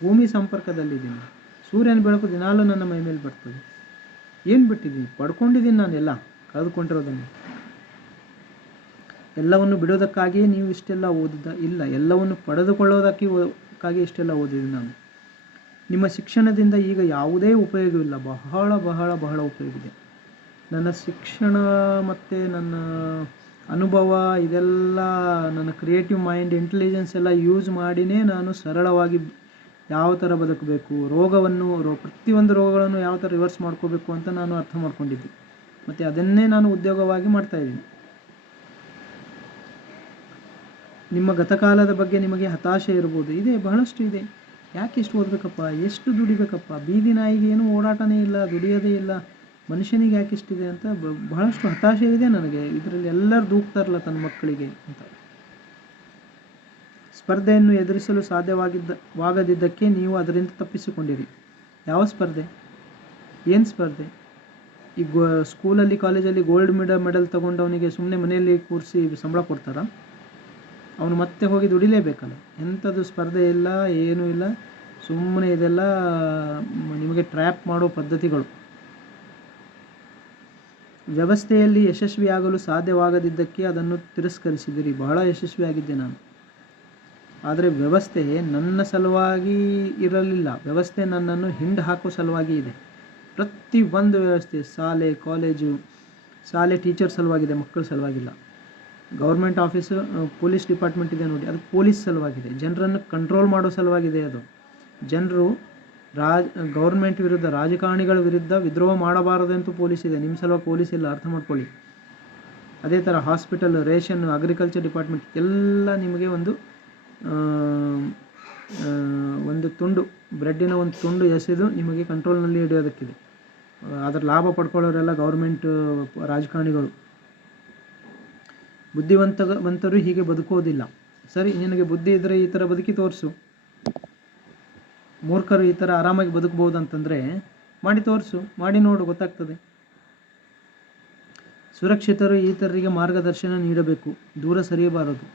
ಭೂಮಿ ಸಂಪರ್ಕದಲ್ಲಿದ್ದೀನಿ, ಸೂರ್ಯನ ಬೆಳಕು ದಿನಾಲೂ ನನ್ನ ಮೈ ಮೇಲೆ ಬರ್ತದೆ. ಏನು ಬಿಟ್ಟಿದ್ದೀನಿ? ಪಡ್ಕೊಂಡಿದ್ದೀನಿ ನಾನೆಲ್ಲ, ಕಳೆದುಕೊಂಡಿರೋದನ್ನು. ಎಲ್ಲವನ್ನು ಬಿಡೋದಕ್ಕಾಗಿಯೇ ನೀವು ಇಷ್ಟೆಲ್ಲ ಓದಿದ್ದ? ಇಲ್ಲ, ಎಲ್ಲವನ್ನು ಪಡೆದುಕೊಳ್ಳೋದಕ್ಕಾಗಿ ಇಷ್ಟೆಲ್ಲ ಓದಿದ್ದೀನಿ ನಾನು. ನಿಮ್ಮ ಶಿಕ್ಷಣದಿಂದ ಈಗ ಯಾವುದೇ ಉಪಯೋಗವಿಲ್ಲ. ಬಹಳ ಬಹಳ ಬಹಳ ಉಪಯೋಗ ಇದೆ. ನನ್ನ ಶಿಕ್ಷಣ ಮತ್ತು ನನ್ನ ಅನುಭವ ಇದೆಲ್ಲ, ನನ್ನ ಕ್ರಿಯೇಟಿವ್ ಮೈಂಡ್, ಇಂಟೆಲಿಜೆನ್ಸ್ ಎಲ್ಲ ಯೂಸ್ ಮಾಡಿಯೇ ನಾನು ಸರಳವಾಗಿ ಯಾವ ಥರ ಬದುಕಬೇಕು, ಪ್ರತಿಯೊಂದು ರೋಗಗಳನ್ನು ಯಾವ ಥರ ರಿವರ್ಸ್ ಮಾಡ್ಕೋಬೇಕು ಅಂತ ನಾನು ಅರ್ಥ ಮಾಡ್ಕೊಂಡಿದ್ದೆ. ಮತ್ತು ಅದನ್ನೇ ನಾನು ಉದ್ಯೋಗವಾಗಿ ಮಾಡ್ತಾಯಿದ್ದೀನಿ. ನಿಮ್ಮ ಗತಕಾಲದ ಬಗ್ಗೆ ನಿಮಗೆ ಹತಾಶೆ ಇರ್ಬೋದು. ಇದೆ, ಬಹಳಷ್ಟು ಇದೆ. ಯಾಕೆ ಎಷ್ಟು ಓದಬೇಕಪ್ಪ, ಎಷ್ಟು ದುಡಿಬೇಕಪ್ಪ, ಬೀದಿ ನಾಯಿಗೆ ಏನೂ ಓಡಾಟನೇ ಇಲ್ಲ, ದುಡಿಯೋದೇ ಇಲ್ಲ, ಮನುಷ್ಯನಿಗೆ ಯಾಕೆ ಇಷ್ಟಿದೆ ಅಂತ ಬಹಳಷ್ಟು ಹತಾಶೆ ಇದೆ ನನಗೆ. ಇದರಲ್ಲಿ ಎಲ್ಲರೂ ದೂಕ್ತಾರಲ್ಲ ತನ್ನ ಮಕ್ಕಳಿಗೆ ಅಂತ. ಸ್ಪರ್ಧೆಯನ್ನು ಎದುರಿಸಲು ಸಾಧ್ಯವಾಗದಿದ್ದಕ್ಕೆ ನೀವು ಅದರಿಂದ ತಪ್ಪಿಸಿಕೊಂಡಿರಿ. ಯಾವ ಸ್ಪರ್ಧೆ? ಏನು ಸ್ಪರ್ಧೆ? ಈಗ ಸ್ಕೂಲಲ್ಲಿ, ಕಾಲೇಜಲ್ಲಿ ಗೋಲ್ಡ್ ಮೆಡಲ್ ತೊಗೊಂಡವನಿಗೆ ಸುಮ್ಮನೆ ಮನೆಯಲ್ಲಿ ಕೂರಿಸಿ ಸಂಬಳ ಕೊಡ್ತಾರಾ? ಅವನು ಮತ್ತೆ ಹೋಗಿ ದುಡಿಲೇಬೇಕಲ್ಲ. ಎಂಥದ್ದು ಸ್ಪರ್ಧೆ ಇಲ್ಲ, ಏನೂ ಇಲ್ಲ. ಸುಮ್ಮನೆ ಇದೆಲ್ಲ ನಿಮಗೆ ಟ್ರ್ಯಾಪ್ ಮಾಡೋ ಪದ್ಧತಿಗಳು. ವ್ಯವಸ್ಥೆಯಲ್ಲಿ ಯಶಸ್ವಿಯಾಗಲು ಸಾಧ್ಯವಾಗದಿದ್ದಕ್ಕೆ ಅದನ್ನು ತಿರಸ್ಕರಿಸಿದಿರಿ. ಬಹಳ ಯಶಸ್ವಿಯಾಗಿದ್ದೆ ನಾನು. ಆದರೆ ವ್ಯವಸ್ಥೆ ನನ್ನ ಸಲುವಾಗಿ ಇರಲಿಲ್ಲ. ವ್ಯವಸ್ಥೆ ನನ್ನನ್ನು ಹಿಂಡು ಹಾಕೋ ಸಲುವಾಗಿ ಇದೆ. ಪ್ರತಿಯೊಂದು ವ್ಯವಸ್ಥೆ, ಶಾಲೆ, ಕಾಲೇಜು, ಶಾಲೆ ಟೀಚರ್ ಸಲುವಾಗಿದೆ, ಮಕ್ಕಳ ಸಲುವಾಗಿಲ್ಲ. ಗೌರ್ಮೆಂಟ್ ಆಫೀಸು, ಪೊಲೀಸ್ ಡಿಪಾರ್ಟ್ಮೆಂಟ್ ಇದೆ ನೋಡಿ, ಅದು ಪೊಲೀಸ್ ಸಲುವಾಗಿದೆ. ಜನರನ್ನು ಕಂಟ್ರೋಲ್ ಮಾಡೋ ಸಲುವಾಗಿದೆ ಅದು. ಜನರು ಗೌರ್ಮೆಂಟ್ ವಿರುದ್ಧ, ರಾಜಕಾರಣಿಗಳ ವಿರುದ್ಧ ವಿದ್ರೋಹ ಮಾಡಬಾರದಂತೂ ಪೊಲೀಸ್ ಇದೆ. ನಿಮ್ಮ ಸಲುವಾಗಿ ಪೊಲೀಸ್ ಇಲ್ಲ, ಅರ್ಥ ಮಾಡ್ಕೊಳ್ಳಿ. ಅದೇ ಥರ ಹಾಸ್ಪಿಟಲ್, ರೇಷನ್, ಅಗ್ರಿಕಲ್ಚರ್ ಡಿಪಾರ್ಟ್ಮೆಂಟ್ ಎಲ್ಲ ನಿಮಗೆ ಒಂದು ತುಂಡು, ಬ್ರೆಡ್ಡಿನ ಒಂದು ತುಂಡು ಎಸೆದು ನಿಮಗೆ ಕಂಟ್ರೋಲ್ನಲ್ಲಿ ಹಿಡಿಯೋದಕ್ಕಿದೆ. ಅದರ ಲಾಭ ಪಡ್ಕೊಳ್ಳೋರೆಲ್ಲ ಗೌರ್ಮೆಂಟ್ ರಾಜಕಾರಣಿಗಳು. ಬುದ್ಧಿವಂತರು ಹೀಗೆ ಬದುಕೋದಿಲ್ಲ. ಸರಿ, ನಿನಗೆ ಬುದ್ಧಿ ಇದ್ದರೆ ಈ ಥರ ಬದುಕಿ ತೋರಿಸು. ಮೂರ್ಖರು ಈ ಥರ ಆರಾಮಾಗಿ ಬದುಕ್ಬೋದು ಅಂತಂದರೆ ಮಾಡಿ ತೋರಿಸು, ಮಾಡಿ ನೋಡು, ಗೊತ್ತಾಗ್ತದೆ. ಸುರಕ್ಷಿತರು ಈತರರಿಗೆ ಮಾರ್ಗದರ್ಶನ ನೀಡಬೇಕು, ದೂರ ಸರಿಯಬಾರದು.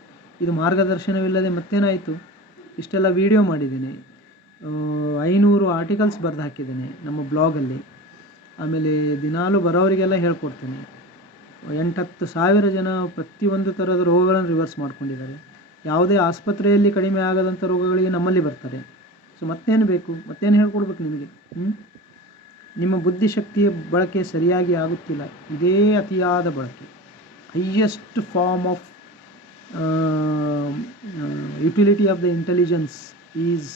ಇದು ಮಾರ್ಗದರ್ಶನವಿಲ್ಲದೆ ಮತ್ತೇನಾಯಿತು? ಇಷ್ಟೆಲ್ಲ ವಿಡಿಯೋ ಮಾಡಿದ್ದೀನಿ, 500 ಆರ್ಟಿಕಲ್ಸ್ ಬರೆದು ಹಾಕಿದ್ದೇನೆ ನಮ್ಮ ಬ್ಲಾಗಲ್ಲಿ. ಆಮೇಲೆ ದಿನಾಲೂ ಬರೋರಿಗೆಲ್ಲ ಹೇಳ್ಕೊಡ್ತೇನೆ. 8-10 ಸಾವಿರ ಜನ ಪ್ರತಿಯೊಂದು ಥರದ ರೋಗಗಳನ್ನು ರಿವರ್ಸ್ ಮಾಡ್ಕೊಂಡಿದ್ದಾರೆ. ಯಾವುದೇ ಆಸ್ಪತ್ರೆಯಲ್ಲಿ ಕಡಿಮೆ ಆಗದಂಥ ರೋಗಗಳಿಗೆ ನಮ್ಮಲ್ಲಿ ಬರ್ತಾರೆ. ಸೊ ಮತ್ತೇನು ಬೇಕು? ಮತ್ತೇನು ಹೇಳ್ಕೊಡ್ಬೇಕು ನಿಮಗೆ? ನಿಮ್ಮ ಬುದ್ಧಿಶಕ್ತಿಯ ಬಳಕೆ ಸರಿಯಾಗಿ ಆಗುತ್ತಿಲ್ಲ. ಇದೇ ಅತಿಯಾದ ಬಳಕೆ. Highest form of utility of the intelligence is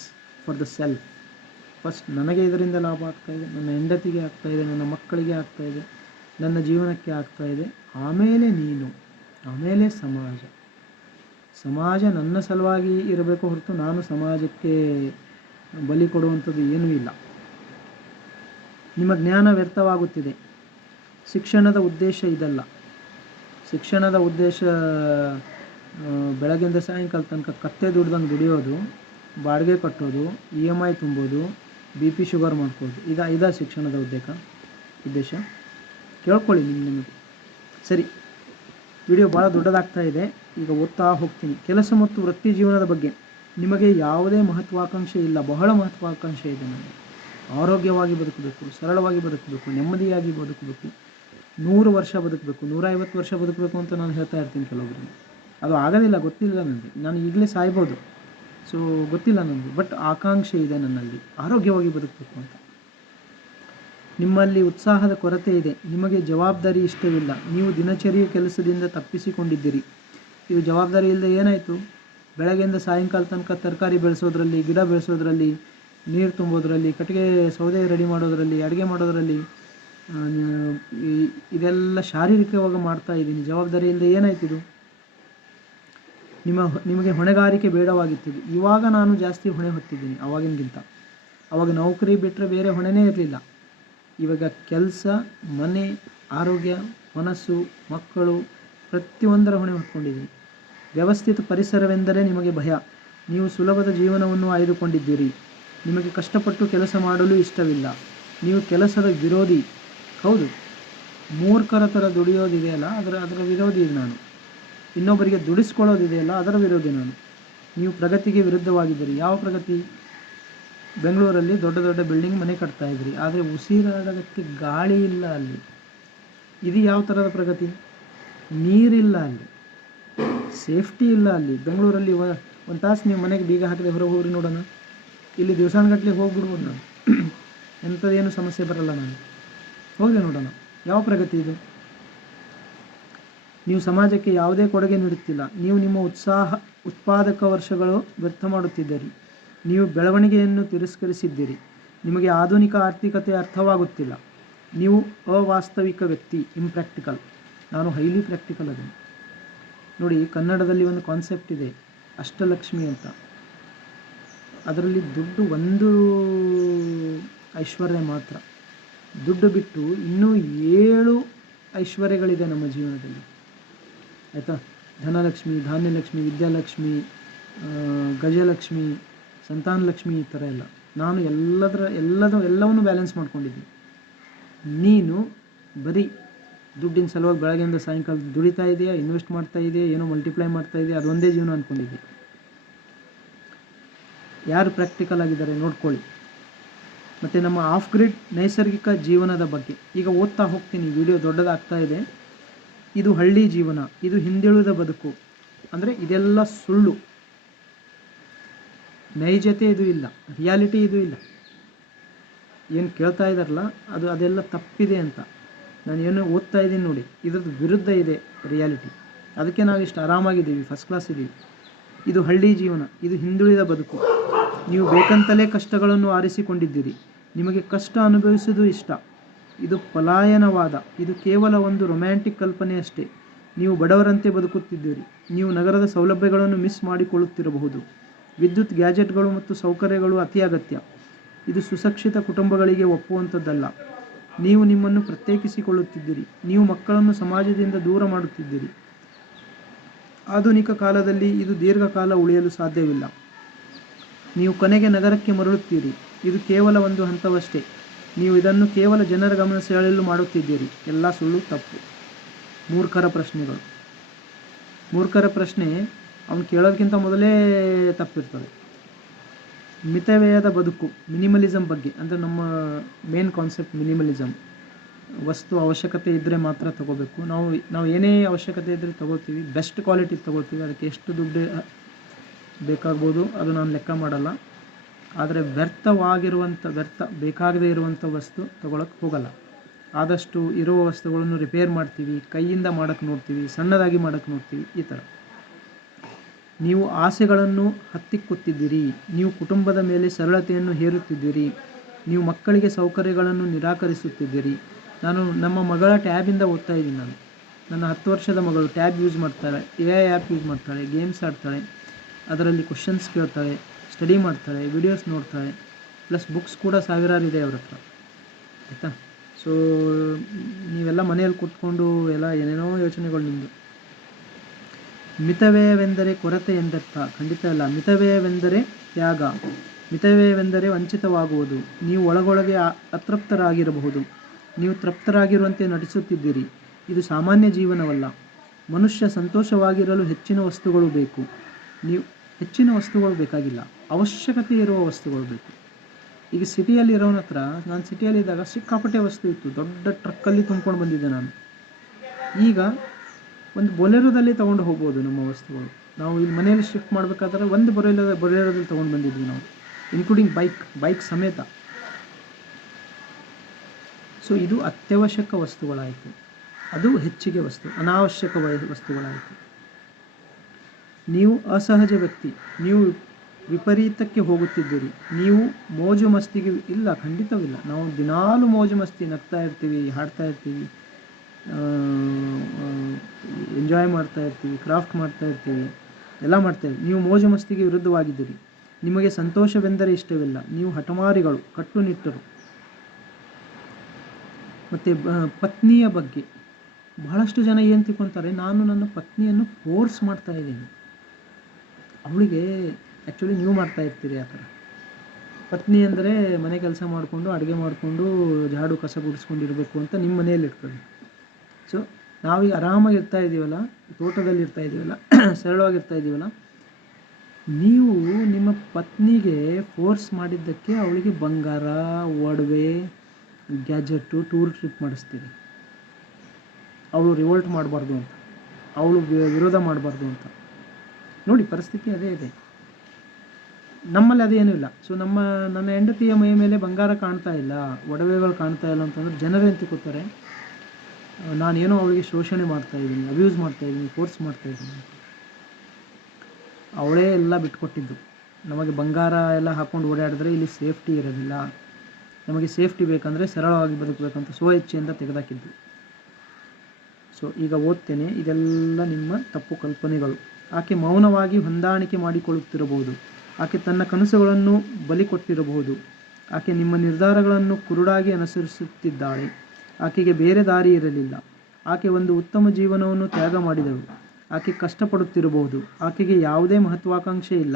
for the self. First ನನಗೆ ಇದರಿಂದ ಲಾಭ ಆಗ್ತಾಯಿದೆ, ನನ್ನ ಹೆಂಡತಿಗೆ ಆಗ್ತಾಯಿದೆ, ನನ್ನ ಮಕ್ಕಳಿಗೆ ಆಗ್ತಾಯಿದೆ, ನನ್ನ ಜೀವನಕ್ಕೆ ಆಗ್ತಾಯಿದೆ. ಆಮೇಲೆ ನೀನು, ಆಮೇಲೆ ಸಮಾಜ ನನ್ನ ಸಲುವಾಗಿ ಇರಬೇಕು ಹೊರತು ನಾನು ಸಮಾಜಕ್ಕೆ ಬಲಿ ಕೊಡುವಂಥದ್ದು ಏನೂ ಇಲ್ಲ. ನಿಮ್ಮ ಜ್ಞಾನ ವ್ಯರ್ಥವಾಗುತ್ತಿದೆ. ಶಿಕ್ಷಣದ ಉದ್ದೇಶ ಇದಲ್ಲ. ಶಿಕ್ಷಣದ ಉದ್ದೇಶ ಬೆಳಗ್ಗಿಂದ ಸಾಯಂಕಾಲ ತನಕ ಕತ್ತೆ ದುಡ್ದಂಗೆ ದುಡಿಯೋದು, ಬಾಡಿಗೆ ಕಟ್ಟೋದು, EMI ತುಂಬೋದು, BP ಶುಗರ್ ಮಾಡ್ಕೋದು. ಇದಾ ಶಿಕ್ಷಣದ ಉದ್ದೇಶ? ಕೇಳ್ಕೊಳ್ಳಿ ನಿಮಗೆ. ಸರಿ, ವಿಡಿಯೋ ಭಾಳ ದೊಡ್ಡದಾಗ್ತಾ ಇದೆ, ಈಗ ಓದ್ತಾ ಹೋಗ್ತೀನಿ. ಕೆಲಸ ಮತ್ತು ವೃತ್ತಿ ಜೀವನದ ಬಗ್ಗೆ ನಿಮಗೆ ಯಾವುದೇ ಮಹತ್ವಾಕಾಂಕ್ಷೆ ಇಲ್ಲ. ಬಹಳ ಮಹತ್ವಾಕಾಂಕ್ಷೆ ಇದೆ ನನಗೆ. ಆರೋಗ್ಯವಾಗಿ ಬದುಕಬೇಕು, ಸರಳವಾಗಿ ಬದುಕಬೇಕು, ನೆಮ್ಮದಿಯಾಗಿ ಬದುಕಬೇಕು, 100 ವರ್ಷ ಬದುಕಬೇಕು, 150 ವರ್ಷ ಬದುಕಬೇಕು ಅಂತ ನಾನು ಹೇಳ್ತಾ ಇರ್ತೀನಿ ಕೆಲವೊಬ್ಬರಿಗೆ. ಅದು ಆಗೋದಿಲ್ಲ, ಗೊತ್ತಿಲ್ಲ ನನಗೆ. ನಾನು ಈಗಲೇ ಸಾಯ್ಬೋದು. ಸೊ ಗೊತ್ತಿಲ್ಲ ನನಗೆ, ಬಟ್ ಆಕಾಂಕ್ಷೆ ಇದೆ ನನ್ನಲ್ಲಿ, ಆರೋಗ್ಯವಾಗಿ ಬದುಕಬೇಕು ಅಂತ. ನಿಮ್ಮಲ್ಲಿ ಉತ್ಸಾಹದ ಕೊರತೆ ಇದೆ. ನಿಮಗೆ ಜವಾಬ್ದಾರಿ ಇಷ್ಟವಿಲ್ಲ. ನೀವು ದಿನಚರಿಯ ಕೆಲಸದಿಂದ ತಪ್ಪಿಸಿಕೊಂಡಿದ್ದೀರಿ. ಇದು ಜವಾಬ್ದಾರಿ ಇಲ್ಲದೆ ಏನಾಯಿತು? ಬೆಳಗ್ಗೆಯಿಂದ ಸಾಯಂಕಾಲ ತನಕ ತರಕಾರಿ ಬೆಳೆಸೋದ್ರಲ್ಲಿ, ಗಿಡ ಬೆಳೆಸೋದ್ರಲ್ಲಿ, ನೀರು ತುಂಬೋದ್ರಲ್ಲಿ, ಕಟ್ಟಿಗೆ ಸೌದೆ ರೆಡಿ ಮಾಡೋದ್ರಲ್ಲಿ, ಅಡುಗೆ ಮಾಡೋದ್ರಲ್ಲಿ, ಇದೆಲ್ಲ ಶಾರೀರಿಕವಾಗಿ ಮಾಡ್ತಾ ಇದ್ದೀನಿ. ಜವಾಬ್ದಾರಿ ಇಲ್ಲದೆ ಏನಾಯ್ತಿದು? ನಿಮಗೆ ಹೊಣೆಗಾರಿಕೆ ಬೇಡವಾಗಿತ್ತು. ಇವಾಗ ನಾನು ಜಾಸ್ತಿ ಹೊಣೆ ಹೊತ್ತಿದ್ದೀನಿ ಅವಾಗಿನಗಿಂತ. ಅವಾಗ ನೌಕರಿ ಬಿಟ್ಟರೆ ಬೇರೆ ಹೊಣೆನೇ ಇರಲಿಲ್ಲ. ಇವಾಗ ಕೆಲಸ, ಮನೆ, ಆರೋಗ್ಯ, ಮನಸ್ಸು, ಮಕ್ಕಳು, ಪ್ರತಿಯೊಂದರ ಹೊಣೆ ಹೊತ್ಕೊಂಡಿದ್ದೀನಿ. ವ್ಯವಸ್ಥಿತ ಪರಿಸರವೆಂದರೆ ನಿಮಗೆ ಭಯ. ನೀವು ಸುಲಭದ ಜೀವನವನ್ನು ಆಯ್ದುಕೊಂಡಿದ್ದೀರಿ. ನಿಮಗೆ ಕಷ್ಟಪಟ್ಟು ಕೆಲಸ ಮಾಡಲು ಇಷ್ಟವಿಲ್ಲ. ನೀವು ಕೆಲಸದ ವಿರೋಧಿ. ಹೌದು, ಮೂರ್ಖರ ಥರ ದುಡಿಯೋದಿದೆಯಲ್ಲ ಅದರ ವಿರೋಧಿ ನಾನು. ಇನ್ನೊಬ್ಬರಿಗೆ ದುಡಿಸ್ಕೊಳ್ಳೋದಿದೆಯಲ್ಲ ಅದರ ವಿರೋಧಿ ನಾನು. ನೀವು ಪ್ರಗತಿಗೆ ವಿರುದ್ಧವಾಗಿದ್ದೀರಿ. ಯಾವ ಪ್ರಗತಿ? ಬೆಂಗಳೂರಲ್ಲಿ ದೊಡ್ಡ ದೊಡ್ಡ ಬಿಲ್ಡಿಂಗ್ ಮನೆ ಕಟ್ತಾ ಇದ್ರಿ, ಆದರೆ ಉಸಿರಾಡೋದಕ್ಕೆ ಗಾಳಿ ಇಲ್ಲ ಅಲ್ಲಿ. ಇದು ಯಾವ ಥರದ ಪ್ರಗತಿ? ನೀರಿಲ್ಲ ಅಲ್ಲಿ, ಸೇಫ್ಟಿ ಇಲ್ಲ ಅಲ್ಲಿ. ಬೆಂಗಳೂರಲ್ಲಿ ಒಂದು ತಾಸು ನೀವು ಮನೆಗೆ ಬೀಗ ಹಾಕಿದೆ ಹೊರಗೆ ಹೋಗ್ರಿ ನೋಡೋಣ. ಇಲ್ಲಿ ದಿವಸಾನುಗಟ್ಟಲೆ ಹೋಗ್ಬಿಡ್ಬೋದು ನಾನು, ಎಂಥದ್ದೇನು ಸಮಸ್ಯೆ ಬರಲ್ಲ ನಾನು. ಹೋಗಿ ನೋಡೋಣ, ಯಾವ ಪ್ರಗತಿ ಇದು? ನೀವು ಸಮಾಜಕ್ಕೆ ಯಾವುದೇ ಕೊಡುಗೆ ನೀಡುತ್ತಿಲ್ಲ. ನೀವು ನಿಮ್ಮ ಉತ್ಪಾದಕ ವರ್ಷಗಳು ವ್ಯರ್ಥ ಮಾಡುತ್ತಿದ್ದೀರಿ. ನೀವು ಬೆಳವಣಿಗೆಯನ್ನು ತಿರಸ್ಕರಿಸಿದ್ದೀರಿ. ನಿಮಗೆ ಆಧುನಿಕ ಆರ್ಥಿಕತೆ ಅರ್ಥವಾಗುತ್ತಿಲ್ಲ. ನೀವು ಅವಾಸ್ತವಿಕ ವ್ಯಕ್ತಿ, ಇಂಪ್ರ್ಯಾಕ್ಟಿಕಲ್. ನಾನು ಹೈಲಿ ಪ್ರಾಕ್ಟಿಕಲ್ ಅದನ್ನು. ನೋಡಿ, ಕನ್ನಡದಲ್ಲಿ ಒಂದು ಕಾನ್ಸೆಪ್ಟ್ ಇದೆ, ಅಷ್ಟಲಕ್ಷ್ಮಿ ಅಂತ. ಅದರಲ್ಲಿ ದುಡ್ಡು ಒಂದು ಐಶ್ವರ್ಯ ಮಾತ್ರ. ದುಡ್ಡು ಬಿಟ್ಟು ಇನ್ನೂ 7 ಐಶ್ವರ್ಯಗಳಿದೆ ನಮ್ಮ ಜೀವನದಲ್ಲಿ, ಆಯಿತಾ? ಧನಲಕ್ಷ್ಮಿ, ಧಾನ್ಯಲಕ್ಷ್ಮಿ, ವಿದ್ಯಾಲಕ್ಷ್ಮಿ, ಗಜಲಕ್ಷ್ಮಿ, ಸಂತಾನಲಕ್ಷ್ಮಿ, ಈ ಥರ ಎಲ್ಲ. ನಾನು ಎಲ್ಲವನ್ನು ಬ್ಯಾಲೆನ್ಸ್ ಮಾಡ್ಕೊಂಡಿದ್ದೀನಿ. ನೀನು ಬರೀ ದುಡ್ಡಿನ ಸಲುವಾಗಿ ಬೆಳಗ್ಗೆಯಿಂದ ಸಾಯಂಕಾಲ ದುಡಿತಾ ಇದೆಯಾ, ಇನ್ವೆಸ್ಟ್ ಮಾಡ್ತಾ ಇದೆಯಾ, ಏನೋ ಮಲ್ಟಿಪ್ಲೈ ಮಾಡ್ತಾ ಇದೆಯಾ, ಅದೊಂದೇ ಜೀವನ ಅಂದ್ಕೊಂಡಿದ್ದೆ. ಯಾರು ಪ್ರಾಕ್ಟಿಕಲ್ ಆಗಿದ್ದಾರೆ ನೋಡ್ಕೊಳ್ಳಿ. ಮತ್ತು ನಮ್ಮ ಆಫ್ ಗ್ರಿಡ್ ನೈಸರ್ಗಿಕ ಜೀವನದ ಬಗ್ಗೆ ಈಗ ಓದ್ತಾ ಹೋಗ್ತೀನಿ. ವಿಡಿಯೋ ದೊಡ್ಡದಾಗ್ತಾ ಇದೆ. ಇದು ಹಳ್ಳಿ ಜೀವನ, ಇದು ಹಿಂದುಳಿದ ಬದುಕು. ಅಂದರೆ ಇದೆಲ್ಲ ಸುಳ್ಳು, ನೈಜತೆ ಇದು ಇಲ್ಲ, ರಿಯಾಲಿಟಿ ಇದು ಇಲ್ಲ. ಏನು ಕೇಳ್ತಾ ಇದ್ದಾರಲ್ಲ ಅದೆಲ್ಲ ತಪ್ಪಿದೆ ಅಂತ ನಾನು ಏನು ಓದ್ತಾ ಇದ್ದೀನಿ ನೋಡಿ, ಇದ್ರದ್ದು ವಿರುದ್ಧ ಇದೆ ರಿಯಾಲಿಟಿ. ಅದಕ್ಕೆ ನಾವು ಇಷ್ಟು ಆರಾಮಾಗಿದ್ದೀವಿ, ಫಸ್ಟ್ ಕ್ಲಾಸ್ ಇದ್ದೀವಿ. ಇದು ಹಳ್ಳಿ ಜೀವನ, ಇದು ಹಿಂದುಳಿದ ಬದುಕು. ನೀವು ಬೇಕಂತಲೇ ಕಷ್ಟಗಳನ್ನು ಆರಿಸಿಕೊಂಡಿದ್ದೀರಿ. ನಿಮಗೆ ಕಷ್ಟ ಅನುಭವಿಸುವುದು ಇಷ್ಟ. ಇದು ಪಲಾಯನವಾದ. ಇದು ಕೇವಲ ಒಂದು ರೊಮ್ಯಾಂಟಿಕ್ ಕಲ್ಪನೆ ಅಷ್ಟೇ. ನೀವು ಬಡವರಂತೆ ಬದುಕುತ್ತಿದ್ದೀರಿ. ನೀವು ನಗರದ ಸೌಲಭ್ಯಗಳನ್ನು ಮಿಸ್ ಮಾಡಿಕೊಳ್ಳುತ್ತಿರಬಹುದು. ವಿದ್ಯುತ್, ಗ್ಯಾಜೆಟ್ಗಳು ಮತ್ತು ಸೌಕರ್ಯಗಳು ಅತಿ ಅಗತ್ಯ. ಇದು ಸುಶಿಕ್ಷಿತ ಕುಟುಂಬಗಳಿಗೆ ಒಪ್ಪುವಂಥದ್ದಲ್ಲ. ನೀವು ನಿಮ್ಮನ್ನು ಪ್ರತ್ಯೇಕಿಸಿಕೊಳ್ಳುತ್ತಿದ್ದೀರಿ. ನೀವು ಮಕ್ಕಳನ್ನು ಸಮಾಜದಿಂದ ದೂರ ಮಾಡುತ್ತಿದ್ದೀರಿ. ಆಧುನಿಕ ಕಾಲದಲ್ಲಿ ಇದು ದೀರ್ಘಕಾಲ ಉಳಿಯಲು ಸಾಧ್ಯವಿಲ್ಲ. ನೀವು ಕೊನೆಗೆ ನಗರಕ್ಕೆ ಮರಳುತ್ತೀರಿ. ಇದು ಕೇವಲ ಒಂದು ಹಂತವಷ್ಟೇ. ನೀವು ಇದನ್ನು ಕೇವಲ ಜನರ ಗಮನ ಸೆಳೆಯಲು ಮಾಡುತ್ತಿದ್ದೀರಿ. ಎಲ್ಲ ಸುಳ್ಳು, ತಪ್ಪು. ಮೂರ್ಖರ ಪ್ರಶ್ನೆಗಳು. ಮೂರ್ಖರ ಪ್ರಶ್ನೆ ಅವನು ಕೇಳೋದಕ್ಕಿಂತ ಮೊದಲೇ ತಪ್ಪಿರ್ತದೆ. ಮಿತವ್ಯಯದ ಬದುಕು, ಮಿನಿಮಲಿಸಮ್ ಬಗ್ಗೆ. ಅಂದರೆ ನಮ್ಮ ಮೇನ್ ಕಾನ್ಸೆಪ್ಟ್ ಮಿನಿಮಲಿಸಮ್. ವಸ್ತು ಅವಶ್ಯಕತೆ ಇದ್ದರೆ ಮಾತ್ರ ತಗೋಬೇಕು. ನಾವು ಏನೇ ಅವಶ್ಯಕತೆ ಇದ್ದರೆ ತಗೋತೀವಿ, ಬೆಸ್ಟ್ ಕ್ವಾಲಿಟಿ ತಗೋತೀವಿ. ಅದಕ್ಕೆ ಎಷ್ಟು ದುಡ್ಡು ಬೇಕಾಗ್ಬೋದು ಅದು ನಾನು ಲೆಕ್ಕ ಮಾಡಲ್ಲ. ಆದರೆ ಬೇಕಾಗದೇ ಇರುವಂಥ ವಸ್ತು ತಗೊಳಕ್ಕೆ ಹೋಗಲ್ಲ. ಆದಷ್ಟು ಇರುವ ವಸ್ತುಗಳನ್ನು ರಿಪೇರ್ ಮಾಡ್ತೀವಿ, ಕೈಯಿಂದ ಮಾಡೋಕ್ಕೆ ನೋಡ್ತೀವಿ, ಸಣ್ಣದಾಗಿ ಮಾಡೋಕ್ಕೆ ನೋಡ್ತೀವಿ, ಈ ಥರ. ನೀವು ಆಸೆಗಳನ್ನು ಹತ್ತಿಕ್ಕುತ್ತಿದ್ದೀರಿ. ನೀವು ಕುಟುಂಬದ ಮೇಲೆ ಸರಳತೆಯನ್ನು ಹೇರುತ್ತಿದ್ದೀರಿ. ನೀವು ಮಕ್ಕಳಿಗೆ ಸೌಕರ್ಯಗಳನ್ನು ನಿರಾಕರಿಸುತ್ತಿದ್ದೀರಿ. ನಮ್ಮ ಮಗಳ ಟ್ಯಾಬಿಂದ ಓದ್ತಾ ಇದ್ದೀನಿ. ನನ್ನ 10 ವರ್ಷದ ಮಗಳು ಟ್ಯಾಬ್ ಯೂಸ್ ಮಾಡ್ತಾಳೆ, AI ಆ್ಯಪ್ ಯೂಸ್ ಮಾಡ್ತಾಳೆ, ಗೇಮ್ಸ್ ಆಡ್ತಾಳೆ, ಅದರಲ್ಲಿ ಕ್ವಶನ್ಸ್ ಕೇಳ್ತಾಳೆ, ಸ್ಟಡಿ ಮಾಡ್ತಾಳೆ, ವಿಡಿಯೋಸ್ ನೋಡ್ತಾಳೆ, ಪ್ಲಸ್ ಬುಕ್ಸ್ ಕೂಡ ಸಾವಿರಾರು ಇದೆ ಅವ್ರ ಹತ್ರ, ಆಯಿತಾ? ಸೊ ನೀವೆಲ್ಲ ಮನೆಯಲ್ಲಿ ಕೂತ್ಕೊಂಡು ಎಲ್ಲ ಏನೇನೋ ಯೋಚನೆಗಳು ನಿಮ್ಮದು. ಮಿತವ್ಯಯವೆಂದರೆ ಕೊರತೆ ಎಂದರ್ಥ? ಖಂಡಿತ ಇಲ್ಲ. ಮಿತವ್ಯಯವೆಂದರೆ ತ್ಯಾಗ. ಮಿತವ್ಯಯವೆಂದರೆ ವಂಚಿತವಾಗುವುದು. ನೀವು ಒಳಗೊಳಗೆ ಅತೃಪ್ತರಾಗಿರಬಹುದು. ನೀವು ತೃಪ್ತರಾಗಿರುವಂತೆ ನಟಿಸುತ್ತಿದ್ದೀರಿ. ಇದು ಸಾಮಾನ್ಯ ಜೀವನವಲ್ಲ. ಮನುಷ್ಯ ಸಂತೋಷವಾಗಿರಲು ಹೆಚ್ಚಿನ ವಸ್ತುಗಳು ಬೇಕು. ನೀವು ಹೆಚ್ಚಿನ ವಸ್ತುಗಳು ಬೇಕಾಗಿಲ್ಲ, ಅವಶ್ಯಕತೆ ಇರುವ ವಸ್ತುಗಳು ಬೇಕು. ಈಗ ಸಿಟಿಯಲ್ಲಿ ಇರೋನ ಹತ್ರ, ನಾನು ಸಿಟಿಯಲ್ಲಿದ್ದಾಗ ಸಿಕ್ಕಾಪಟ್ಟೆ ವಸ್ತು ಇತ್ತು, ದೊಡ್ಡ ಟ್ರಕ್ಕಲ್ಲಿ ತುಂಬ್ಕೊಂಡು ಬಂದಿದ್ದೆ ನಾನು. ಈಗ ಒಂದು ಬೊಲೆರೋದಲ್ಲಿ ತೊಗೊಂಡು ಹೋಗ್ಬೋದು ನಮ್ಮ ವಸ್ತುಗಳು. ನಾವು ಇಲ್ಲಿ ಮನೆಯಲ್ಲಿ ಶಿಫ್ಟ್ ಮಾಡಬೇಕಾದ್ರೆ ಒಂದು ಬೊಲೆರೋದಲ್ಲಿ ತೊಗೊಂಡು ಬಂದಿದ್ವಿ ನಾವು, ಇನ್ಕ್ಲೂಡಿಂಗ್ ಬೈಕ್ ಸಮೇತ. ಸೊ ಇದು ಅತ್ಯವಶ್ಯಕ ವಸ್ತುಗಳಾಯಿತು, ಅದು ಹೆಚ್ಚಿಗೆ ಅನಾವಶ್ಯಕ ವಸ್ತುಗಳಾಯಿತು. ನೀವು ಅಸಹಜ ವ್ಯಕ್ತಿ. ನೀವು ವಿಪರೀತಕ್ಕೆ ಹೋಗುತ್ತಿದ್ದೀರಿ. ನೀವು ಮೋಜು ಮಸ್ತಿಗೆ ಇಲ್ಲ, ಖಂಡಿತವಿಲ್ಲ. ನಾವು ದಿನಾಲು ಮೋಜು ಮಸ್ತಿ, ನಗ್ತಾ ಇರ್ತೀವಿ, ಹಾಡ್ತಾ ಇರ್ತೀವಿ, ಎಂಜಾಯ್ ಮಾಡ್ತಾ ಇರ್ತೀವಿ, ಕ್ರಾಫ್ಟ್ ಮಾಡ್ತಾ ಇರ್ತೀವಿ, ಎಲ್ಲ ಮಾಡ್ತಾಯಿದ್ದೀವಿ. ನೀವು ಮೋಜು ಮಸ್ತಿಗೆ ವಿರುದ್ಧವಾಗಿದ್ದೀರಿ. ನಿಮಗೆ ಸಂತೋಷವೆಂದರೆ ಇಷ್ಟವಿಲ್ಲ. ನೀವು ಹಠಮಾರಿಗಳು, ಕಟ್ಟುನಿಟ್ಟರು. ಮತ್ತು ಪತ್ನಿಯ ಬಗ್ಗೆ ಬಹಳಷ್ಟು ಜನ ಏನು ತಿಳ್ಕೊತಾರೆ, ನಾನು ನನ್ನ ಪತ್ನಿಯನ್ನು ಫೋರ್ಸ್ ಮಾಡ್ತಾ ಇದ್ದೀನಿ, ಅವಳಿಗೆ ಆ್ಯಕ್ಚುಲಿ ನೀವು ಮಾಡ್ತಾ ಇರ್ತೀರಿ ಆ ಥರ. ಪತ್ನಿ ಅಂದರೆ ಮನೆ ಕೆಲಸ ಮಾಡಿಕೊಂಡು ಅಡುಗೆ ಮಾಡಿಕೊಂಡು ಜಾಡು ಕಸ ಗುಡಿಸ್ಕೊಂಡಿರಬೇಕು ಅಂತ ನಿಮ್ಮ ಮನೆಯಲ್ಲಿ ಇರ್ತದೆ. ಸೊ ನಾವೀಗ ಆರಾಮಾಗಿ ಇರ್ತಾ ಇದ್ದೀವಲ್ಲ, ತೋಟದಲ್ಲಿ ಇರ್ತಾ ಇದ್ದೀವಲ್ಲ, ಸರಳವಾಗಿರ್ತಾ ಇದ್ದೀವಲ್ಲ, ನೀವು ನಿಮ್ಮ ಪತ್ನಿಗೆ ಫೋರ್ಸ್ ಮಾಡಿದ್ದಕ್ಕೆ ಅವಳಿಗೆ ಬಂಗಾರ, ಒಡವೆ, ಗ್ಯಾಜೆಟ್ಟು, ಟೂರ್ ಟ್ರಿಪ್ ಮಾಡಿಸ್ತೀರಿ. ಅವಳು ರಿವೋಲ್ಟ್ ಮಾಡಬಾರ್ದು ಅಂತ, ಅವಳು ವಿರೋಧ ಮಾಡಬಾರ್ದು ಅಂತ. ನೋಡಿ ಪರಿಸ್ಥಿತಿ ಅದೇ ಇದೆ. ನಮ್ಮಲ್ಲಿ ಅದೇನೂ ಇಲ್ಲ. ಸೊ ನನ್ನ ಹೆಂಡತಿಯ ಮೈ ಮೇಲೆ ಬಂಗಾರ ಕಾಣ್ತಾ ಇಲ್ಲ, ಒಡವೆಗಳು ಕಾಣ್ತಾ ಇಲ್ಲ ಅಂತಂದ್ರೆ ಜನರೇ ಅಂತಿಕೊತಾರೆ ನಾನೇನೋ ಅವಳಿಗೆ ಶೋಷಣೆ ಮಾಡ್ತಾಯಿದ್ದೀನಿ, ಅಬ್ಯೂಸ್ ಮಾಡ್ತಾಯಿದ್ದೀನಿ, ಫೋರ್ಸ್ ಮಾಡ್ತಾಯಿದ್ದೀನಿ. ಅವಳೇ ಎಲ್ಲ ಬಿಟ್ಕೊಟ್ಟಿದ್ದು. ನಮಗೆ ಬಂಗಾರ ಎಲ್ಲ ಹಾಕ್ಕೊಂಡು ಓಡಾಡಿದ್ರೆ ಇಲ್ಲಿ ಸೇಫ್ಟಿ ಇರೋದಿಲ್ಲ, ನಮಗೆ ಸೇಫ್ಟಿ ಬೇಕಂದರೆ ಸರಳವಾಗಿ ಬದುಕಬೇಕಂತ ಇಚ್ಛೆಯಿಂದ ತೆಗೆದಾಕಿದ್ದು. ಸೊ ಈಗ ಓದ್ತೇನೆ, ಇದೆಲ್ಲ ನಿಮ್ಮ ತಪ್ಪು ಕಲ್ಪನೆಗಳು. ಆಕೆ ಮೌನವಾಗಿ ಹೊಂದಾಣಿಕೆ ಮಾಡಿಕೊಳ್ಳುತ್ತಿರಬಹುದು. ಆಕೆ ತನ್ನ ಕನಸುಗಳನ್ನು ಬಲಿ ಕೊಟ್ಟಿರಬಹುದು. ಆಕೆ ನಿಮ್ಮ ನಿರ್ಧಾರಗಳನ್ನು ಕುರುಡಾಗಿ ಅನುಸರಿಸುತ್ತಿದ್ದಾಳೆ. ಆಕೆಗೆ ಬೇರೆ ದಾರಿ ಇರಲಿಲ್ಲ. ಆಕೆ ಒಂದು ಉತ್ತಮ ಜೀವನವನ್ನು ತ್ಯಾಗ ಮಾಡಿದಳು. ಆಕೆ ಕಷ್ಟಪಡುತ್ತಿರಬಹುದು. ಆಕೆಗೆ ಯಾವುದೇ ಮಹತ್ವಾಕಾಂಕ್ಷೆ ಇಲ್ಲ.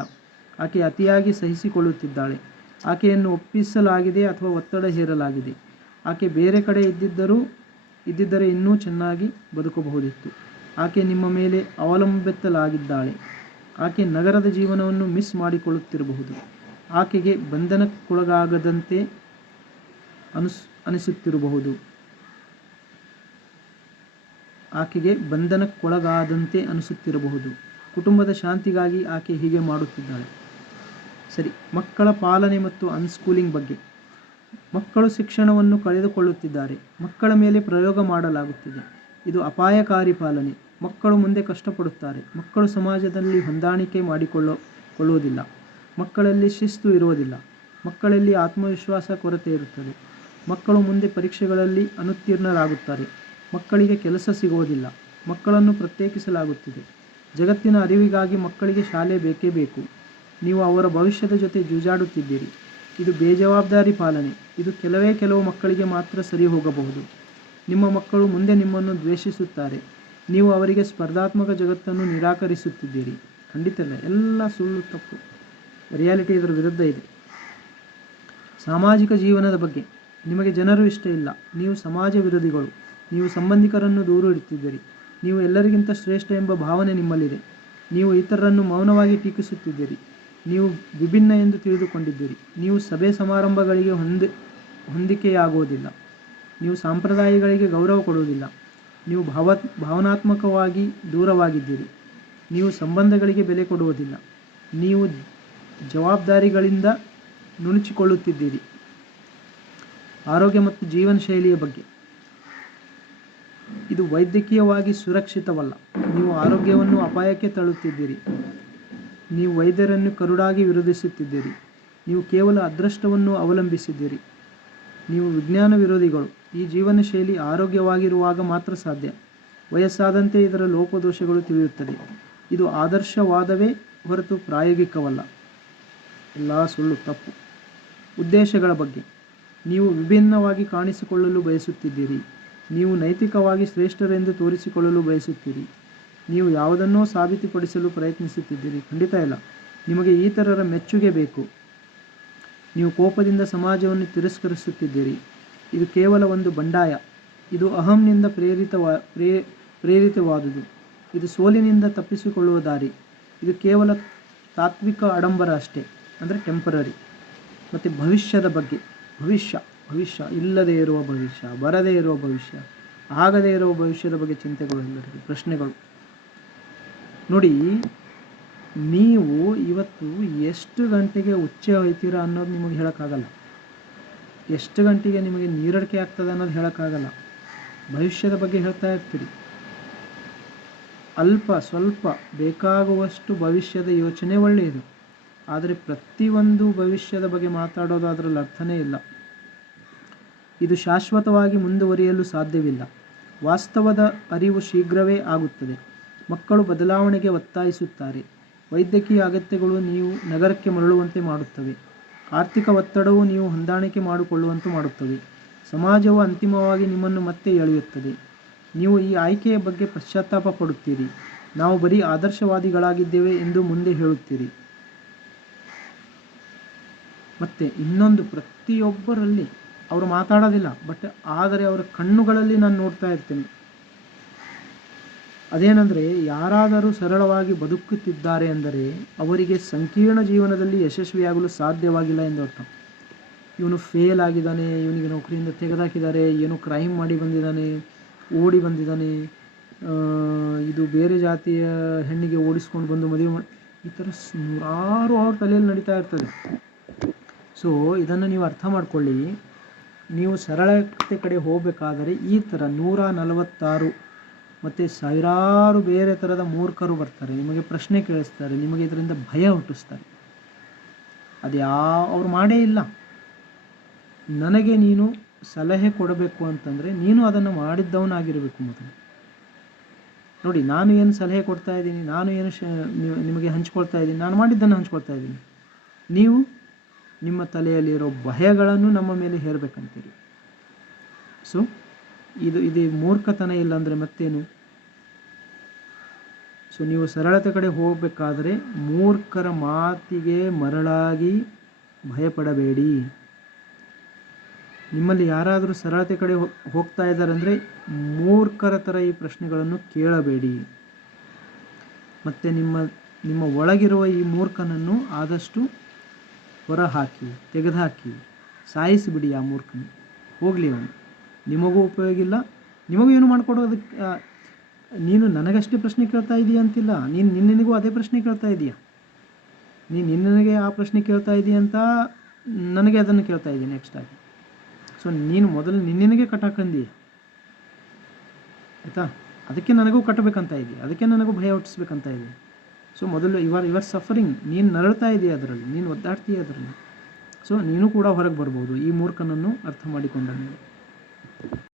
ಆಕೆ ಅತಿಯಾಗಿ ಸಹಿಸಿಕೊಳ್ಳುತ್ತಿದ್ದಾಳೆ. ಆಕೆಯನ್ನು ಒಪ್ಪಿಸಲಾಗಿದೆ ಅಥವಾ ಒತ್ತಡ ಹೇರಲಾಗಿದೆ. ಆಕೆ ಬೇರೆ ಕಡೆ ಇದ್ದಿದ್ದರೆ ಇನ್ನೂ ಚೆನ್ನಾಗಿ ಬದುಕಬಹುದಿತ್ತು. ಆಕೆ ನಿಮ್ಮ ಮೇಲೆ ಅವಲಂಬಿತಳಾಗಿದ್ದಾಳೆ. ಆಕೆ ನಗರದ ಜೀವನವನ್ನು ಮಿಸ್ ಮಾಡಿಕೊಳ್ಳುತ್ತಿರಬಹುದು. ಆಕೆಗೆ ಬಂಧನಕ್ಕೊಳಗಾಗದಂತೆ ಅನಿಸುತ್ತಿರಬಹುದು. ಕುಟುಂಬದ ಶಾಂತಿಗಾಗಿ ಆಕೆ ಹೀಗೆ ಮಾಡುತ್ತಿದ್ದಾಳೆ. ಸರಿ, ಮಕ್ಕಳ ಪಾಲನೆ ಮತ್ತು ಅನ್ಸ್ಕೂಲಿಂಗ್ ಬಗ್ಗೆ. ಮಕ್ಕಳು ಶಿಕ್ಷಣವನ್ನು ಕಳೆದುಕೊಳ್ಳುತ್ತಿದ್ದಾರೆ. ಮಕ್ಕಳ ಮೇಲೆ ಪ್ರಯೋಗ ಮಾಡಲಾಗುತ್ತಿದೆ. ಇದು ಅಪಾಯಕಾರಿ ಪಾಲನೆ. ಮಕ್ಕಳು ಮುಂದೆ ಕಷ್ಟಪಡುತ್ತಾರೆ. ಮಕ್ಕಳು ಸಮಾಜದಲ್ಲಿ ಹೊಂದಾಣಿಕೆ ಮಾಡಿಕೊಳ್ಳುವುದಿಲ್ಲ. ಮಕ್ಕಳಲ್ಲಿ ಶಿಸ್ತು ಇರುವುದಿಲ್ಲ. ಮಕ್ಕಳಲ್ಲಿ ಆತ್ಮವಿಶ್ವಾಸ ಕೊರತೆ ಇರುತ್ತದೆ. ಮಕ್ಕಳು ಮುಂದೆ ಪರೀಕ್ಷೆಗಳಲ್ಲಿ ಅನುತ್ತೀರ್ಣರಾಗುತ್ತಾರೆ. ಮಕ್ಕಳಿಗೆ ಕೆಲಸ ಸಿಗುವುದಿಲ್ಲ. ಮಕ್ಕಳನ್ನು ಪ್ರತ್ಯೇಕಿಸಲಾಗುತ್ತಿದೆ. ಜಗತ್ತಿನ ಅರಿವಿಗಾಗಿ ಮಕ್ಕಳಿಗೆ ಶಾಲೆ ಬೇಕೇ ಬೇಕು. ನೀವು ಅವರ ಭವಿಷ್ಯದ ಜೊತೆ ಜೂಜಾಡುತ್ತಿದ್ದೀರಿ. ಇದು ಬೇಜವಾಬ್ದಾರಿ ಪಾಲನೆ. ಇದು ಕೆಲವು ಮಕ್ಕಳಿಗೆ ಮಾತ್ರ ಸರಿ ಹೋಗಬಹುದು. ನಿಮ್ಮ ಮಕ್ಕಳು ಮುಂದೆ ನಿಮ್ಮನ್ನು ದ್ವೇಷಿಸುತ್ತಾರೆ. ನೀವು ಅವರಿಗೆ ಸ್ಪರ್ಧಾತ್ಮಕ ಜಗತ್ತನ್ನು ನಿರಾಕರಿಸುತ್ತಿದ್ದೀರಿ. ಖಂಡಿತ ಇಲ್ಲ, ಎಲ್ಲ ಸುಳ್ಳು, ತಪ್ಪು. ರಿಯಾಲಿಟಿ ಇದರ ವಿರುದ್ಧ ಇದೆ. ಸಾಮಾಜಿಕ ಜೀವನದ ಬಗ್ಗೆ. ನಿಮಗೆ ಜನರು ಇಷ್ಟ ಇಲ್ಲ. ನೀವು ಸಮಾಜ ವಿರೋಧಿಗಳು. ನೀವು ಸಂಬಂಧಿಕರನ್ನು ದೂರ ಇಡುತ್ತಿದ್ದೀರಿ. ನೀವು ಎಲ್ಲರಿಗಿಂತ ಶ್ರೇಷ್ಠ ಎಂಬ ಭಾವನೆ ನಿಮ್ಮಲ್ಲಿದೆ. ನೀವು ಇತರರನ್ನು ಮೌನವಾಗಿ ಟೀಕಿಸುತ್ತಿದ್ದೀರಿ. ನೀವು ವಿಭಿನ್ನ ಎಂದು ತಿಳಿದುಕೊಂಡಿದ್ದೀರಿ. ನೀವು ಸಭೆ ಸಮಾರಂಭಗಳಿಗೆ ಹೊಂದಿಕೆಯಾಗುವುದಿಲ್ಲ. ನೀವು ಸಂಪ್ರದಾಯಗಳಿಗೆ ಗೌರವ ಕೊಡುವುದಿಲ್ಲ. ನೀವು ಭಾವನಾತ್ಮಕವಾಗಿ ದೂರವಾಗಿದ್ದೀರಿ. ನೀವು ಸಂಬಂಧಗಳಿಗೆ ಬೆಲೆ ಕೊಡುವುದಿಲ್ಲ. ನೀವು ಜವಾಬ್ದಾರಿಗಳಿಂದ ನುಣುಚಿಕೊಳ್ಳುತ್ತಿದ್ದೀರಿ. ಆರೋಗ್ಯ ಮತ್ತು ಜೀವನ ಶೈಲಿಯ ಬಗ್ಗೆ. ಇದು ವೈದ್ಯಕೀಯವಾಗಿ ಸುರಕ್ಷಿತವಲ್ಲ. ನೀವು ಆರೋಗ್ಯವನ್ನು ಅಪಾಯಕ್ಕೆ ತಳ್ಳುತ್ತಿದ್ದೀರಿ. ನೀವು ವೈದ್ಯರನ್ನು ಕರುಡಾಗಿ ವಿರೋಧಿಸುತ್ತಿದ್ದೀರಿ. ನೀವು ಕೇವಲ ಅದೃಷ್ಟವನ್ನು ಅವಲಂಬಿಸಿದ್ದೀರಿ. ನೀವು ವಿಜ್ಞಾನ ವಿರೋಧಿಗಳು. ಈ ಜೀವನ ಶೈಲಿ ಆರೋಗ್ಯವಾಗಿರುವಾಗ ಮಾತ್ರ ಸಾಧ್ಯ. ವಯಸ್ಸಾದಂತೆ ಇದರ ಲೋಪದೋಷಗಳು ತಿಳಿಯುತ್ತದೆ. ಇದು ಆದರ್ಶವಾದವೇ ಹೊರತು ಪ್ರಾಯೋಗಿಕವಲ್ಲ. ಎಲ್ಲ ಸುಳ್ಳು, ತಪ್ಪು. ಉದ್ದೇಶಗಳ ಬಗ್ಗೆ. ನೀವು ವಿಭಿನ್ನವಾಗಿ ಕಾಣಿಸಿಕೊಳ್ಳಲು ಬಯಸುತ್ತಿದ್ದೀರಿ. ನೀವು ನೈತಿಕವಾಗಿ ಶ್ರೇಷ್ಠರೆಂದು ತೋರಿಸಿಕೊಳ್ಳಲು ಬಯಸುತ್ತೀರಿ. ನೀವು ಯಾವುದನ್ನೋ ಸಾಬೀತುಪಡಿಸಲು ಪ್ರಯತ್ನಿಸುತ್ತಿದ್ದೀರಿ. ಖಂಡಿತ ಇಲ್ಲ. ನಿಮಗೆ ಇತರರ ಮೆಚ್ಚುಗೆ ಬೇಕು. ನೀವು ಕೋಪದಿಂದ ಸಮಾಜವನ್ನು ತಿರಸ್ಕರಿಸುತ್ತಿದ್ದೀರಿ. ಇದು ಕೇವಲ ಒಂದು ಬಂಡಾಯ. ಇದು ಅಹಂನಿಂದ ಪ್ರೇರಿತವಾದುದು. ಇದು ಸೋಲಿನಿಂದ ತಪ್ಪಿಸಿಕೊಳ್ಳುವ ದಾರಿ. ಇದು ಕೇವಲ ತಾತ್ವಿಕ ಆಡಂಬರ ಅಷ್ಟೇ, ಅಂದರೆ ಟೆಂಪರರಿ. ಮತ್ತು ಭವಿಷ್ಯದ ಬಗ್ಗೆ. ಭವಿಷ್ಯ ಇಲ್ಲದೇ ಇರುವ ಭವಿಷ್ಯ, ಬರದೇ ಇರುವ ಭವಿಷ್ಯ, ಆಗದೇ ಇರುವ ಭವಿಷ್ಯದ ಬಗ್ಗೆ ಚಿಂತೆಗಳು, ಎಲ್ಲರಿಗೂ ಪ್ರಶ್ನೆಗಳು. ನೋಡಿ, ನೀವು ಇವತ್ತು ಎಷ್ಟು ಗಂಟೆಗೆ ಉಚ್ಚೆ ಹೋಯ್ತೀರಾ ಅನ್ನೋದು ನಿಮಗೆ ಹೇಳೋಕ್ಕಾಗಲ್ಲ. ಎಷ್ಟು ಗಂಟೆಗೆ ನಿಮಗೆ ನೀರಡಿಕೆ ಆಗ್ತದೆ ಅನ್ನೋದು ಹೇಳೋಕ್ಕಾಗಲ್ಲ. ಭವಿಷ್ಯದ ಬಗ್ಗೆ ಹೇಳ್ತಾ ಇರ್ತೀರಿ. ಸ್ವಲ್ಪ ಬೇಕಾಗುವಷ್ಟು ಭವಿಷ್ಯದ ಯೋಚನೆ ಒಳ್ಳೆಯದು. ಆದರೆ ಪ್ರತಿಯೊಂದು ಭವಿಷ್ಯದ ಬಗ್ಗೆ ಮಾತಾಡೋದು ಅದರಲ್ಲಿ ಅರ್ಥನೇ ಇಲ್ಲ. ಇದು ಶಾಶ್ವತವಾಗಿ ಮುಂದುವರಿಯಲು ಸಾಧ್ಯವಿಲ್ಲ. ವಾಸ್ತವದ ಅರಿವು ಶೀಘ್ರವೇ ಆಗುತ್ತದೆ. ಮಕ್ಕಳು ಬದಲಾವಣೆಗೆ ಒತ್ತಾಯಿಸುತ್ತಾರೆ. ವೈದ್ಯಕೀಯ ಅಗತ್ಯಗಳು ನೀವು ನಗರಕ್ಕೆ ಮರಳುವಂತೆ ಮಾಡುತ್ತವೆ. ಆರ್ಥಿಕ ಒತ್ತಡವು ನೀವು ಹೊಂದಾಣಿಕೆ ಮಾಡಿಕೊಳ್ಳುವಂತೆ ಮಾಡುತ್ತವೆ. ಸಮಾಜವು ಅಂತಿಮವಾಗಿ ನಿಮ್ಮನ್ನು ಮತ್ತೆ ಎಳೆಯುತ್ತದೆ. ನೀವು ಈ ಆಯ್ಕೆಯ ಬಗ್ಗೆ ಪಶ್ಚಾತ್ತಾಪ ಪಡುತ್ತೀರಿ. ನಾವು ಬರೀ ಆದರ್ಶವಾದಿಗಳಾಗಿದ್ದೇವೆ ಎಂದು ಮುಂದೆ ಹೇಳುತ್ತೀರಿ. ಮತ್ತು ಇನ್ನೊಂದು, ಪ್ರತಿಯೊಬ್ಬರಲ್ಲಿ ಅವರು ಮಾತಾಡೋದಿಲ್ಲ, ಬಟ್ ಆದರೆ ಅವರ ಕಣ್ಣುಗಳಲ್ಲಿ ನಾನು ನೋಡ್ತಾ ಇರ್ತೀನಿ. ಅದೇನೆಂದರೆ, ಯಾರಾದರೂ ಸರಳವಾಗಿ ಬದುಕುತ್ತಿದ್ದಾರೆ ಅಂದರೆ ಅವರಿಗೆ ಸಂಕೀರ್ಣ ಜೀವನದಲ್ಲಿ ಯಶಸ್ವಿಯಾಗಲು ಸಾಧ್ಯವಾಗಿಲ್ಲ ಎಂದು ಅರ್ಥ. ಇವನು ಫೇಲ್ ಆಗಿದ್ದಾನೆ, ಇವನಿಗೆ ನೌಕರಿಯಿಂದ ತೆಗೆದುಹಾಕಿದ್ದಾರೆ, ಏನೋ ಕ್ರೈಮ್ ಮಾಡಿ ಬಂದಿದ್ದಾನೆ, ಓಡಿ ಬಂದಿದ್ದಾನೆ, ಇದು ಬೇರೆ ಜಾತಿಯ ಹೆಣ್ಣಿಗೆ ಓಡಿಸ್ಕೊಂಡು ಬಂದು ಮದುವೆ ಮಾಡಿ, ಈ ಥರ ನೂರಾರು ಅವ್ರ ತಲೆಯಲ್ಲಿ ನಡೀತಾ ಇರ್ತದೆ. ಸೊ ಇದನ್ನು ನೀವು ಅರ್ಥ ಮಾಡ್ಕೊಳ್ಳಿ. ನೀವು ಸರಳತೆ ಕಡೆ ಹೋಗಬೇಕಾದರೆ ಈ ಥರ 146 ಮತ್ತು ಸಾವಿರಾರು ಬೇರೆ ಥರದ ಮೂರ್ಖರು ಬರ್ತಾರೆ, ನಿಮಗೆ ಪ್ರಶ್ನೆ ಕೇಳಿಸ್ತಾರೆ, ನಿಮಗೆ ಇದರಿಂದ ಭಯ ಹುಟ್ಟಿಸ್ತಾರೆ. ಅದು ಅವ್ರು ಮಾಡೇ ಇಲ್ಲ. ನನಗೆ ನೀನು ಸಲಹೆ ಕೊಡಬೇಕು ಅಂತಂದರೆ ನೀನು ಅದನ್ನು ಮಾಡಿದ್ದವನಾಗಿರಬೇಕು ಮೊದಲು. ನೋಡಿ, ನಾನು ಏನು ಸಲಹೆ ಕೊಡ್ತಾ ಇದ್ದೀನಿ, ನಾನು ಏನು ನಿಮಗೆ ಹಂಚ್ಕೊಳ್ತಾ ಇದ್ದೀನಿ, ನಾನು ಮಾಡಿದ್ದನ್ನು ಹಂಚ್ಕೊಳ್ತಾ ಇದ್ದೀನಿ. ನೀವು ನಿಮ್ಮ ತಲೆಯಲ್ಲಿರೋ ಭಯಗಳನ್ನು ನಮ್ಮ ಮೇಲೆ ಹೇರಬೇಕಂತೀರಿ. ಸೊ ಇದು ಮೂರ್ಖತನ, ಇಲ್ಲಾಂದರೆ ಮತ್ತೇನು? ಸೊ ನೀವು ಸರಳತೆ ಕಡೆ ಹೋಗಬೇಕಾದ್ರೆ ಮೂರ್ಖರ ಮಾತಿಗೆ ಮರಳಾಗಿ ಭಯಪಡಬೇಡಿ. ನಿಮ್ಮಲ್ಲಿ ಯಾರಾದರೂ ಸರಳತೆ ಕಡೆ ಹೋಗ್ತಾ ಇದ್ದಾರೆ ಅಂದರೆ ಮೂರ್ಖರ ಥರ ಈ ಪ್ರಶ್ನೆಗಳನ್ನು ಕೇಳಬೇಡಿ. ಮತ್ತು ನಿಮ್ಮ ಒಳಗಿರುವ ಈ ಮೂರ್ಖನನ್ನು ಆದಷ್ಟು ಹೊರಹಾಕಿ, ತೆಗೆದುಹಾಕಿ, ಸಾಯಿಸಿಬಿಡಿ. ಆ ಮೂರ್ಖನ ಹೋಗಲಿ, ಅವನು ನಿಮಗೂ ಉಪಯೋಗ ಇಲ್ಲ, ನಿಮಗೂ ಏನು ಮಾಡಿಕೊಡೋದಕ್ಕೆ. ನೀನು ನನಗಷ್ಟೇ ಪ್ರಶ್ನೆ ಕೇಳ್ತಾ ಇದೀಯ ಅಂತಿಲ್ಲ, ನೀನು ನಿನ್ನನಿಗೂ ಅದೇ ಪ್ರಶ್ನೆ ಕೇಳ್ತಾ ಇದೀಯ. ನೀನು ನಿನ್ನನಿಗೆ ಆ ಪ್ರಶ್ನೆ ಕೇಳ್ತಾ ಇದೀಯ ಅಂತ ನನಗೆ ಅದನ್ನು ಕೇಳ್ತಾ ಇದ್ದೀನಿ ನೆಕ್ಸ್ಟ್ ಆಗಿ. ಸೊ ನೀನು ಮೊದಲು ನಿನ್ನನಿಗೆ ಕಟ್ಟಾಕಂದೀಯ, ಆಯಿತಾ? ಅದಕ್ಕೆ ನನಗೂ ಕಟ್ಟಬೇಕಂತ ಇದೆಯಾ, ಅದಕ್ಕೆ ನನಗೂ ಭಯ ಹುಟ್ಟಿಸ್ಬೇಕಂತ ಇದೆ. ಸೊ ಮೊದಲು ಇವರ್ ಸಫರಿಂಗ್, ನೀನು ನರಳ್ತಾ ಇದೆಯಾ ಅದರಲ್ಲಿ, ನೀನು ಒದ್ದಾಡ್ತೀಯ ಅದರಲ್ಲಿ. ಸೊ ನೀನು ಕೂಡ ಹೊರಗೆ ಬರ್ಬೋದು ಈ ಮೂರ್ಖನನ್ನು ಅರ್ಥ ಮಾಡಿಕೊಂಡ ಮೇಲೆ.